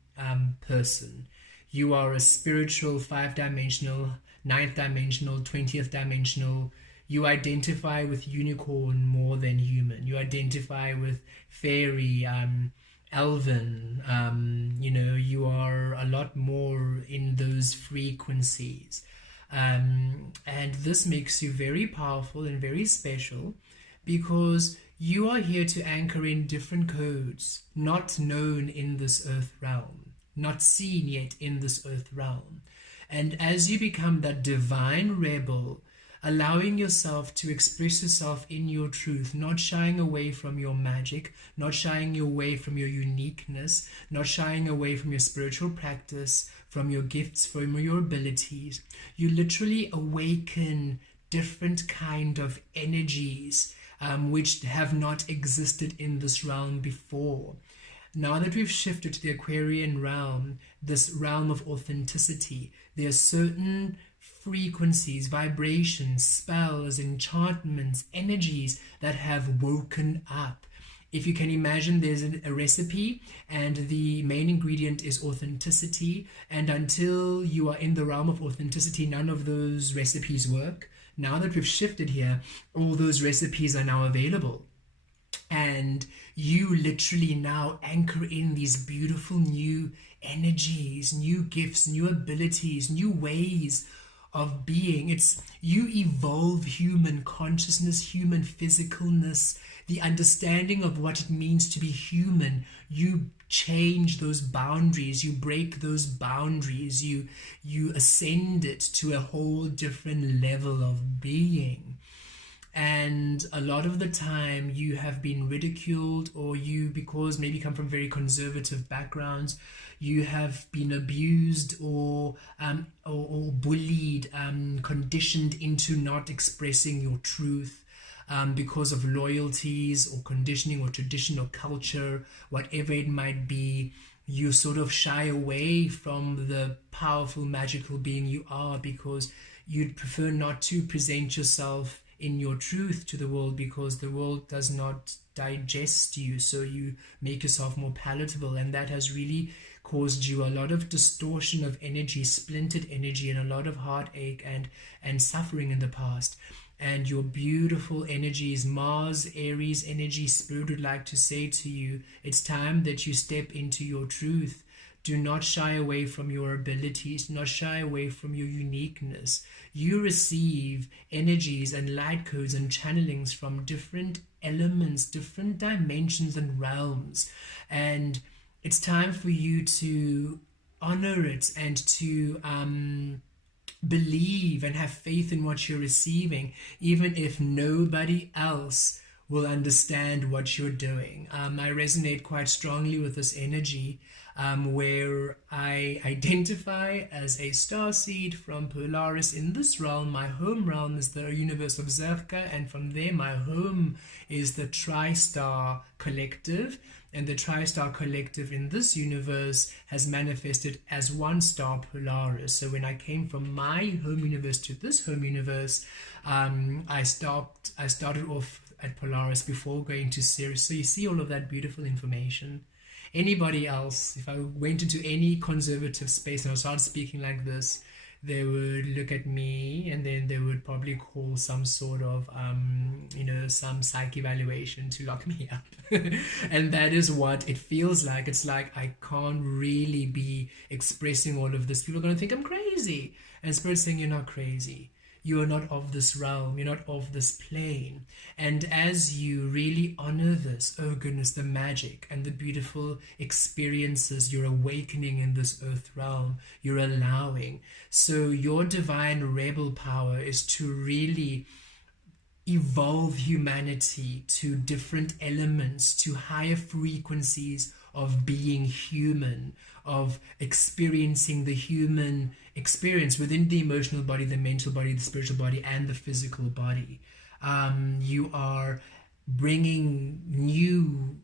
person. You are a spiritual, 5-dimensional, 9th-dimensional, 20th dimensional. You identify with unicorn more than human. You identify with fairy, elven. You are a lot more in those frequencies. And this makes you very powerful and very special, because you are here to anchor in different codes, not known in this earth realm, not seen yet in this earth realm. And as you become that divine rebel, allowing yourself to express yourself in your truth, not shying away from your magic, not shying away from your uniqueness, not shying away from your spiritual practice, from your gifts, from your abilities, you literally awaken different kind of energies which have not existed in this realm before. Now that we've shifted to the Aquarian realm, this realm of authenticity, there are certain frequencies, vibrations, spells, enchantments, energies that have woken up. If you can imagine, there's a recipe and the main ingredient is authenticity, and until you are in the realm of authenticity, none of those recipes work. Now that we've shifted here, all those recipes are now available. And you literally now anchor in these beautiful new energies, new gifts, new abilities, new ways of being. It's you evolve human consciousness, human physicalness, the understanding of what it means to be human. You change those boundaries, you break those boundaries, you ascend it to a whole different level of being. And a lot of the time you have been ridiculed, or you, because maybe come from very conservative backgrounds, you have been abused or bullied, conditioned into not expressing your truth because of loyalties or conditioning or tradition or culture, whatever it might be. You sort of shy away from the powerful, magical being you are, because you'd prefer not to present yourself in your truth to the world, because the world does not digest you, so you make yourself more palatable, and that has really caused you a lot of distortion of energy, splintered energy, and a lot of heartache and suffering in the past. And your beautiful energies, Mars, Aries energy, Spirit would like to say to you, it's time that you step into your truth. Do not shy away from your abilities, do not shy away from your uniqueness. You receive energies and light codes and channelings from different elements, different dimensions and realms. And it's time for you to honor it and to believe and have faith in what you're receiving, even if nobody else will understand what you're doing. I resonate quite strongly with this energy, where I identify as a starseed from Polaris in this realm. My home realm is the universe of Zerka, and from there my home is the Tri-Star Collective. And the Tri-Star Collective in this universe has manifested as one star Polaris. So when I came from my home universe to this home universe, I started off at Polaris before going to Seer. So you see all of that beautiful information. Anybody else, if I went into any conservative space and I started speaking like this, they would look at me, and then they would probably call some sort of some psych evaluation to lock me up. And that is what it feels like. It's like I can't really be expressing all of this. People are going to think I'm crazy, and Spirit's saying you're not crazy. You are not of this realm. You're not of this plane. And as you really honor this, oh goodness, the magic and the beautiful experiences you're awakening in this earth realm, you're allowing. So your divine rebel power is to really evolve humanity to different elements, to higher frequencies of being human, of experiencing the human experience within the emotional body, the mental body, the spiritual body, and the physical body. You are bringing new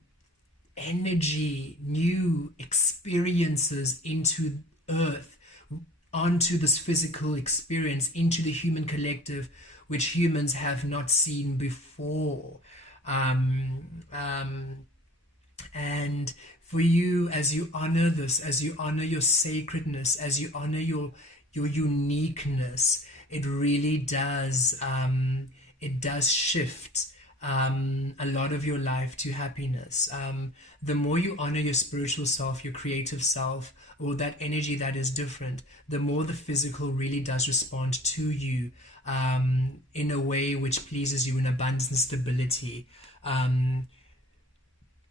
energy, new experiences into earth, onto this physical experience, into the human collective, which humans have not seen before. And for you, as you honor this, as you honor your sacredness, as you honor your uniqueness, it really does shift a lot of your life to happiness. The more you honor your spiritual self, your creative self, or that energy that is different, the more the physical really does respond to you in a way which pleases you, in abundance and stability.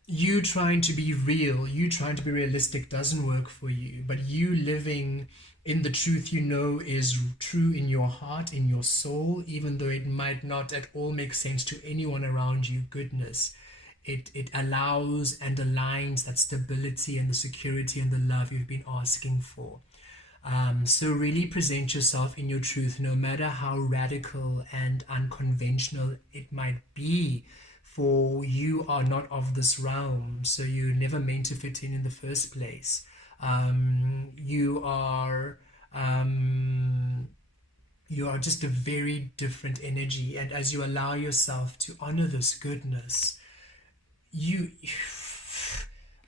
You trying to be real, you trying to be realistic doesn't work for you, but you living in the truth you know is true in your heart, in your soul, even though it might not at all make sense to anyone around you, goodness, it allows and aligns that stability and the security and the love you've been asking for. So really present yourself in your truth, no matter how radical and unconventional it might be, for you are not of this realm, so you're never meant to fit in the first place. You are just a very different energy, and as you allow yourself to honor this goodness, you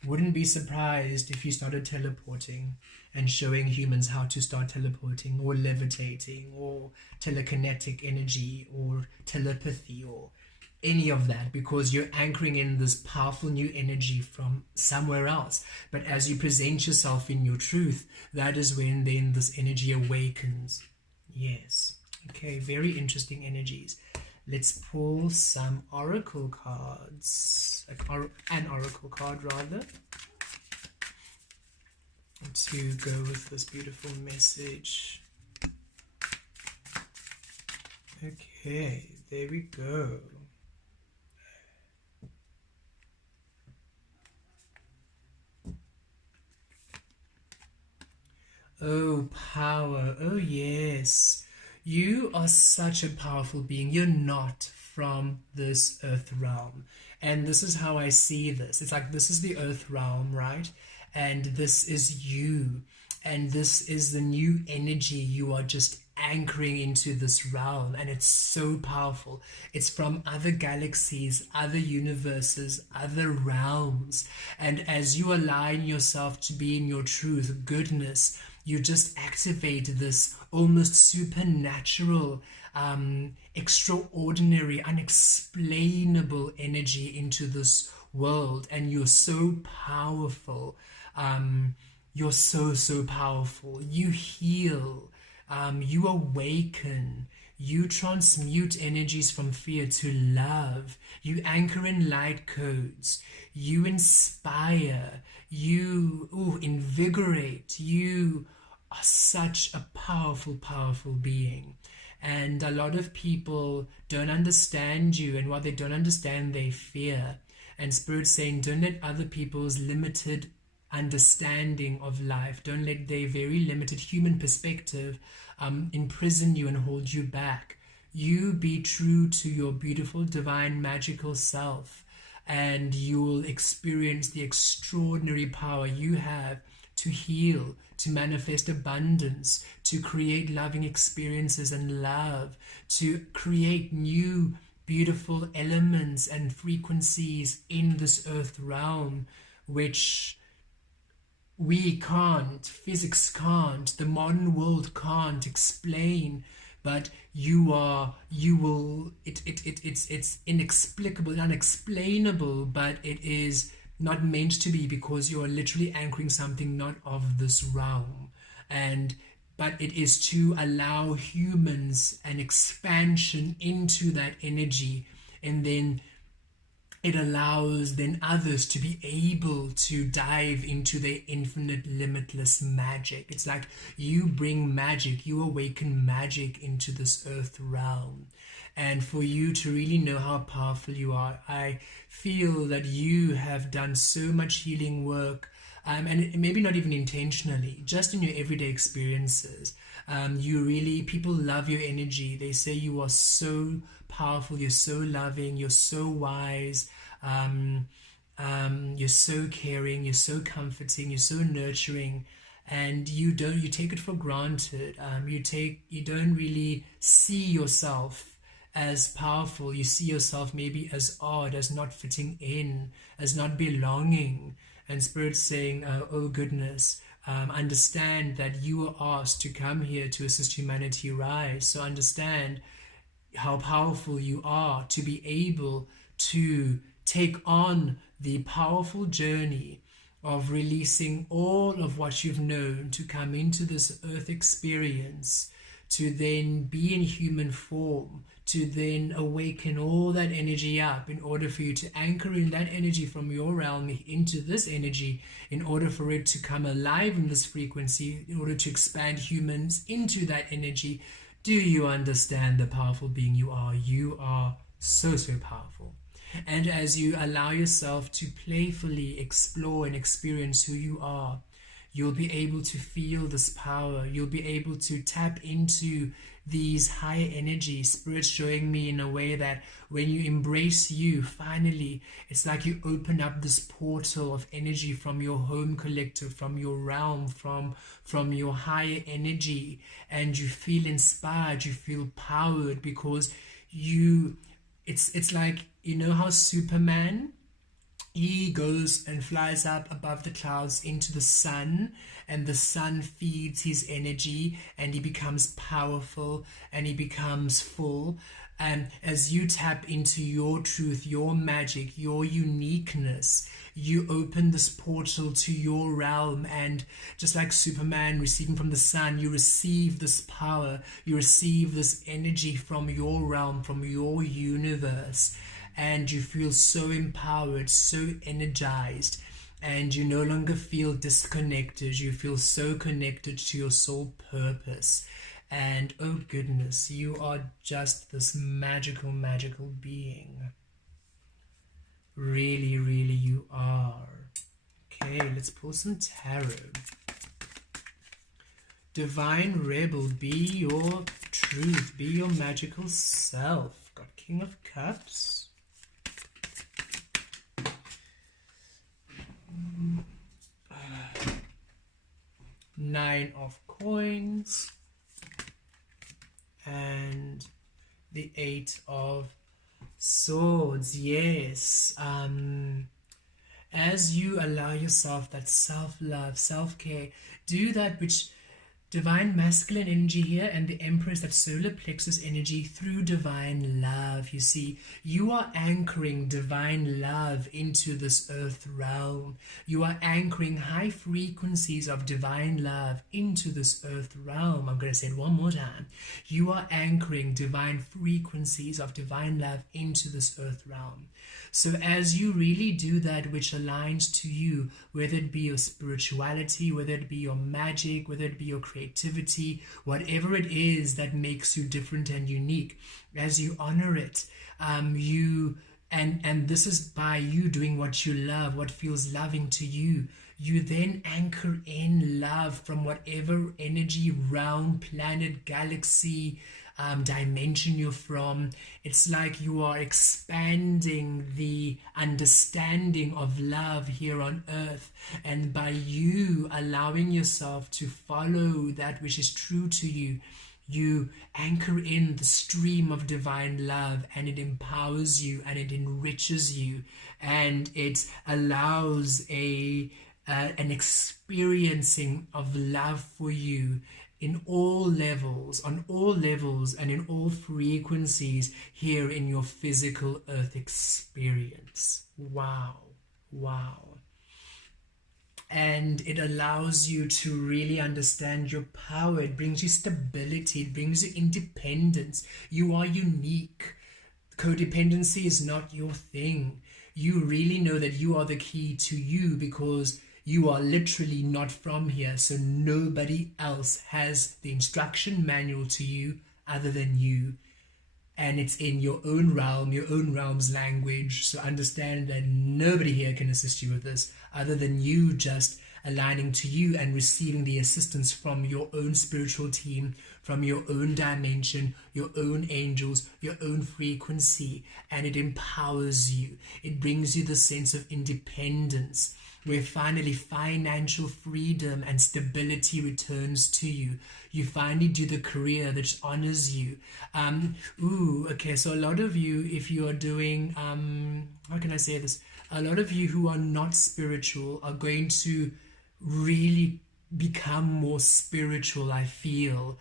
wouldn't be surprised if you started teleporting and showing humans how to start teleporting or levitating or telekinetic energy or telepathy or any of that, because you're anchoring in this powerful new energy from somewhere else. But as you present yourself in your truth, that is when then this energy awakens. Yes. Okay, very interesting energies. Let's pull some oracle cards, an oracle card rather, to go with this beautiful message. Okay, there we go. Oh, power. Oh, yes. You are such a powerful being. You're not from this earth realm. And this is how I see this. It's like this is the earth realm, right? And this is you. And this is the new energy you are just anchoring into this realm. And it's so powerful. It's from other galaxies, other universes, other realms. And as you align yourself to be in your truth, goodness, you just activate this almost supernatural, extraordinary, unexplainable energy into this world. And you're so powerful. You're so powerful. You heal. You awaken. You transmute energies from fear to love. You anchor in light codes. You inspire. You invigorate. You are such a powerful being. And a lot of people don't understand you, and what they don't understand, they fear. And Spirit's saying, don't let other people's limited understanding of life, don't let their very limited human perspective imprison you and hold you back. You be true to your beautiful, divine, magical self, and you will experience the extraordinary power you have to heal, to manifest abundance, to create loving experiences and love, to create new beautiful elements and frequencies in this earth realm, which we can't, physics can't, the modern world can't explain, but it's inexplicable, unexplainable, but it is not meant to be, because you are literally anchoring something not of this realm. And but it is to allow humans an expansion into that energy, and then it allows then others to be able to dive into their infinite, limitless magic. It's like you bring magic, you awaken magic into this earth realm. And for you to really know how powerful you are, I feel that you have done so much healing work, and maybe not even intentionally, just in your everyday experiences. People love your energy. They say you are so powerful, you're so loving, you're so wise, you're so caring, you're so comforting, you're so nurturing, and you take it for granted. You don't really see yourself as powerful. You see yourself maybe as odd, as not fitting in, as not belonging. And Spirit's saying, oh goodness, understand that you were asked to come here to assist humanity rise. So understand how powerful you are to be able to take on the powerful journey of releasing all of what you've known to come into this earth experience, to then be in human form, to then awaken all that energy up in order for you to anchor in that energy from your realm into this energy, in order for it to come alive in this frequency, in order to expand humans into that energy. Do you understand the powerful being you are? You are so, so powerful. And as you allow yourself to playfully explore and experience who you are, you'll be able to feel this power. You'll be able to tap into these higher energies. Spirit's showing me in a way that when you embrace you, finally, it's like you open up this portal of energy from your home collective, from your realm, from your higher energy, and you feel inspired, you feel powered, because it's like, you know how Superman, he goes and flies up above the clouds into the sun, and the sun feeds his energy, and he becomes powerful and he becomes full. And as you tap into your truth, your magic, your uniqueness, you open this portal to your realm, and just like Superman receiving from the sun, you receive this power, you receive this energy from your realm, from your universe, and you feel so empowered, so energized, and you no longer feel disconnected. You feel so connected to your soul purpose. And oh goodness, you are just this magical, magical being. Really, really you are. Okay, let's pull some tarot. Divine Rebel, be your truth, be your magical self. Got King of Cups. Nine of Coins. And the Eight of Swords. Yes. As you allow yourself that self-love, self-care, do that which divine masculine energy here, and the Empress, that solar plexus energy, through divine love. You see, you are anchoring divine love into this earth realm. You are anchoring high frequencies of divine love into this earth realm. I'm going to say it one more time. You are anchoring divine frequencies of divine love into this earth realm. So as you really do that which aligns to you, whether it be your spirituality, whether it be your magic, whether it be your creativity, whatever it is that makes you different and unique, as you honor it, and this is by you doing what you love, what feels loving to you, you then anchor in love from whatever energy, realm, planet, galaxy, dimension you're from. It's like you are expanding the understanding of love here on earth, and by you allowing yourself to follow that which is true to you, you anchor in the stream of divine love, and it empowers you and it enriches you, and it allows a an experiencing of love for you in all levels, on all levels, and in all frequencies here in your physical earth experience. Wow, wow. And it allows you to really understand your power. It brings you stability. It brings you independence. You are unique. Codependency is not your thing. You really know that you are the key to you, because you are literally not from here. So nobody else has the instruction manual to you other than you. And it's in your own realm, your own realm's language. So understand that nobody here can assist you with this other than you just aligning to you and receiving the assistance from your own spiritual team, from your own dimension, your own angels, your own frequency. And it empowers you. It brings you the sense of independence, where finally financial freedom and stability returns to you. You finally do the career that honors you. Okay, so a lot of you, if you are doing, how can I say this? A lot of you who are not spiritual are going to really become more spiritual, I feel,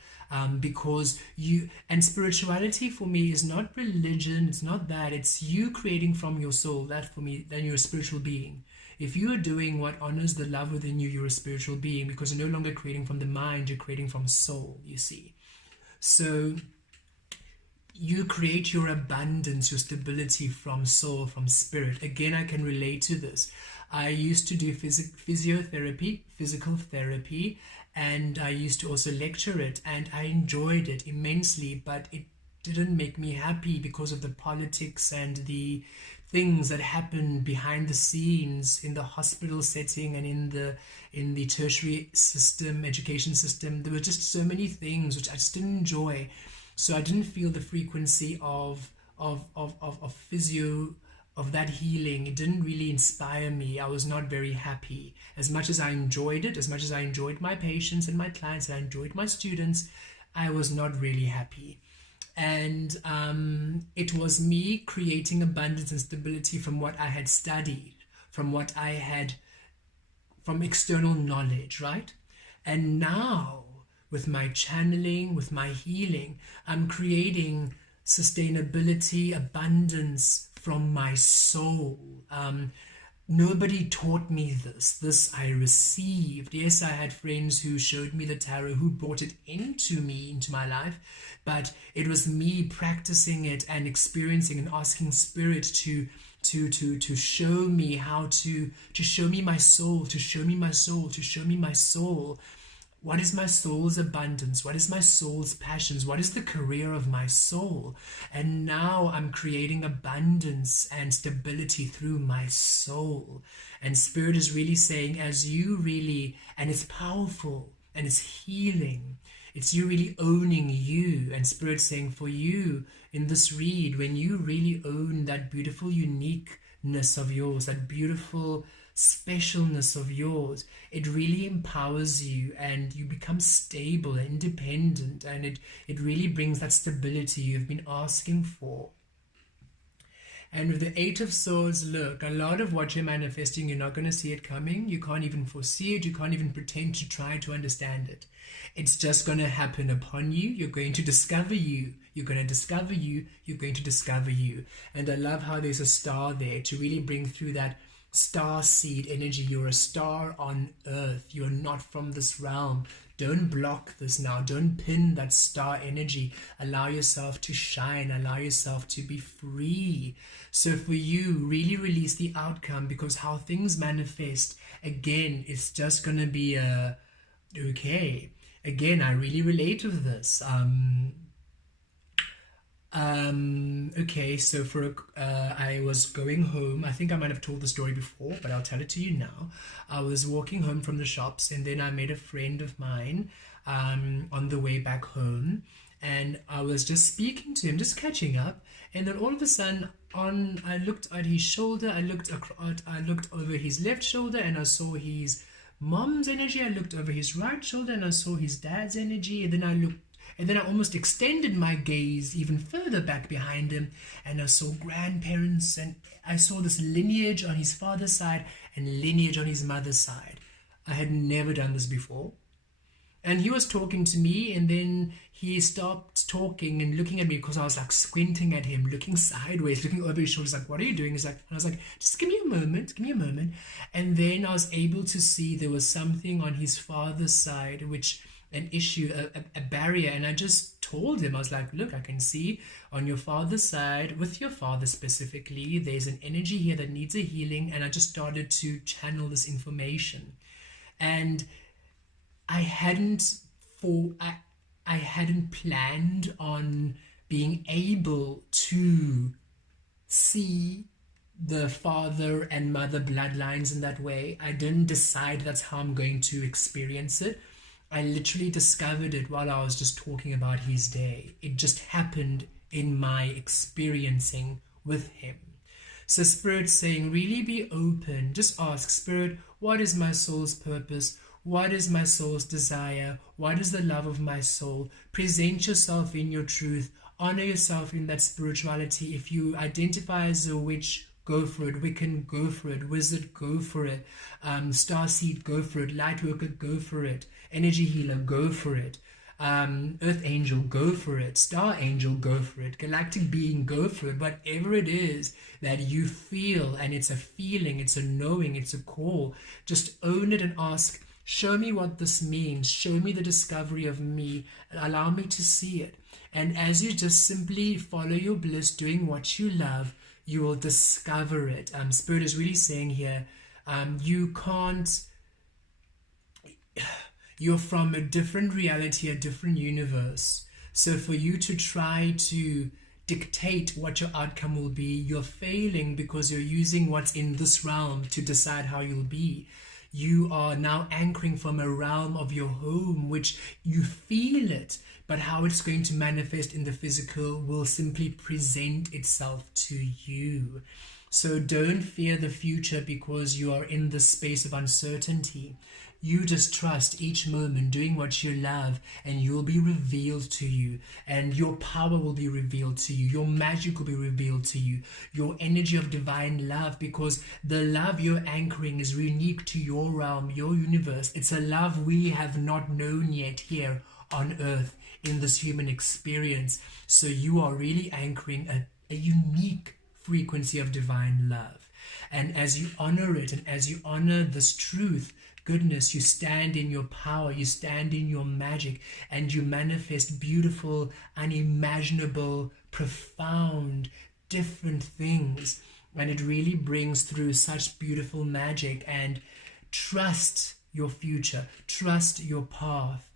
because you, and spirituality for me is not religion, it's not that, it's you creating from your soul. That for me, then you're a spiritual being. If you are doing what honors the love within you, you're a spiritual being, because you're no longer creating from the mind, you're creating from soul, you see. So you create your abundance, your stability from soul, from spirit. Again, I can relate to this. I used to do physiotherapy, physical therapy, and I used to also lecture it, and I enjoyed it immensely, but it didn't make me happy because of the politics and the things that happen behind the scenes in the hospital setting and in the tertiary system, education system. There were just so many things which I just didn't enjoy. So I didn't feel the frequency of physio, of that healing. It didn't really inspire me. I was not very happy. As much as I enjoyed it, as much as I enjoyed my patients and my clients, and I enjoyed my students, I was not really happy. And it was me creating abundance and stability from what I had studied, from what I had, from external knowledge, right? And now, with my channeling, with my healing, I'm creating sustainability, abundance from my soul. Nobody taught me this. This I received. Yes, I had friends who showed me the tarot, who brought it into me, into my life, but it was me practicing it and experiencing and asking Spirit to show me how to show me my soul, to show me my soul, to show me my soul. What is my soul's abundance? What is my soul's passions? What is the career of my soul? And now I'm creating abundance and stability through my soul. And Spirit is really saying, as you really, and it's powerful and it's healing. It's you really owning you. And Spirit saying for you in this read, when you really own that beautiful uniqueness of yours, that beautiful specialness of yours, it really empowers you and you become stable, independent, and it really brings that stability you've been asking for. And with the Eight of Swords, look, a lot of what you're manifesting, you're not going to see it coming. You can't even foresee it. You can't even pretend to try to understand it. It's just going to happen upon you. You're going to discover you. You're going to discover you. You're going to discover you. And I love how there's a star there to really bring through that star seed energy. You're a star on earth. You're not from this realm. Don't block this now. Don't pin that star energy. Allow yourself to shine. Allow yourself to be free. So for you, really release the outcome, because how things manifest, again, it's just going to be okay. Again, I really relate with this. Okay, so I was going home. I think I might have told the story before, but I'll tell it to you now. I was walking home from the shops, and then I met a friend of mine on the way back home, and I was just speaking to him, just catching up, and then all of a sudden, I looked at his shoulder, I looked over his left shoulder, and I saw his mom's energy. I looked over his right shoulder, and I saw his dad's energy, and then I almost extended my gaze even further back behind him, and I saw grandparents, and I saw this lineage on his father's side, and lineage on his mother's side. I had never done this before. And he was talking to me, and then he stopped talking and looking at me because I was like squinting at him, looking sideways, looking over his shoulders, like, what are you doing? He's like, and I was like, just give me a moment, give me a moment. And then I was able to see there was something on his father's side, which an issue, a barrier. And I just told him, I was like, look, I can see on your father's side, with your father specifically, there's an energy here that needs a healing. And I just started to channel this information. And I hadn't planned on being able to see the father and mother bloodlines in that way. I didn't decide that's how I'm going to experience it. I literally discovered it while I was just talking about his day. It just happened in my experiencing with him. So Spirit's saying, really be open. Just ask, Spirit, what is my soul's purpose? What is my soul's desire? What is the love of my soul? Present yourself in your truth. Honor yourself in that spirituality. If you identify as a witch, go for it. Wiccan, go for it. Wizard, go for it. Starseed, go for it. Lightworker, go for it. Energy healer, go for it. Earth angel, go for it. Star angel, go for it. Galactic being, go for it. Whatever it is that you feel, and it's a feeling, it's a knowing, it's a call, just own it and ask, show me what this means. Show me the discovery of me. Allow me to see it. And as you just simply follow your bliss, doing what you love, you will discover it. Spirit is really saying here, you're from a different reality, a different universe. So for you to try to dictate what your outcome will be, you're failing because you're using what's in this realm to decide how you'll be. You are now anchoring from a realm of your home, which you feel it, but how it's going to manifest in the physical will simply present itself to you. So don't fear the future because you are in this space of uncertainty. You just trust each moment, doing what you love, and you'll be revealed to you, and your power will be revealed to you. Your magic will be revealed to you. Your energy of divine love, because the love you're anchoring is unique to your realm, your universe. It's a love we have not known yet here on earth in this human experience. So you are really anchoring a unique frequency of divine love. And as you honor it, and as you honor this truth, goodness, you stand in your power, you stand in your magic, and you manifest beautiful, unimaginable, profound, different things. And it really brings through such beautiful magic. And trust your future, trust your path.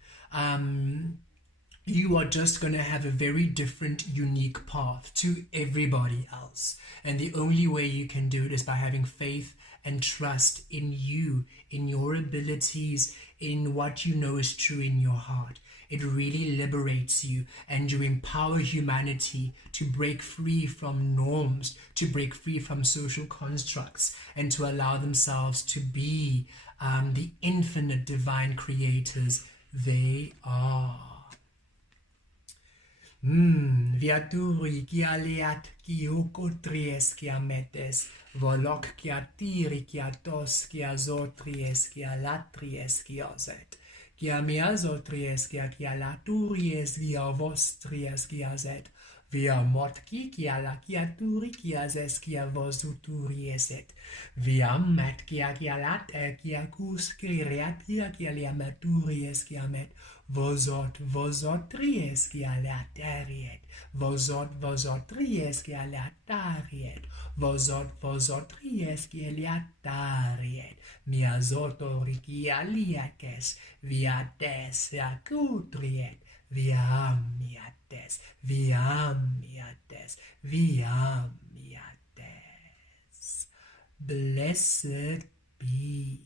You are just going to have a very different, unique path to everybody else. And the only way you can do it is by having faith and trust in you, in your abilities, in what you know is true in your heart. It really liberates you, and you empower humanity to break free from norms, to break free from social constructs, and to allow themselves to be the infinite divine creators they are. Viaturi kia leat ki okotries kia metes, volok kia tiri kia tos kia zotries kia latries kia zet, kia mea zotries kia laturies via vostries kia zet, via motki kia la kia turi kia zes kia vosuturieset, via met kia lat kia kus kriatia kia lia maturies kia met, vosotries kia latariet, vosotries kia latariet, vosotries kia latariet, mia zotori kia liakes, via des acutriet, via miates, via miates, via miates. Blessed be.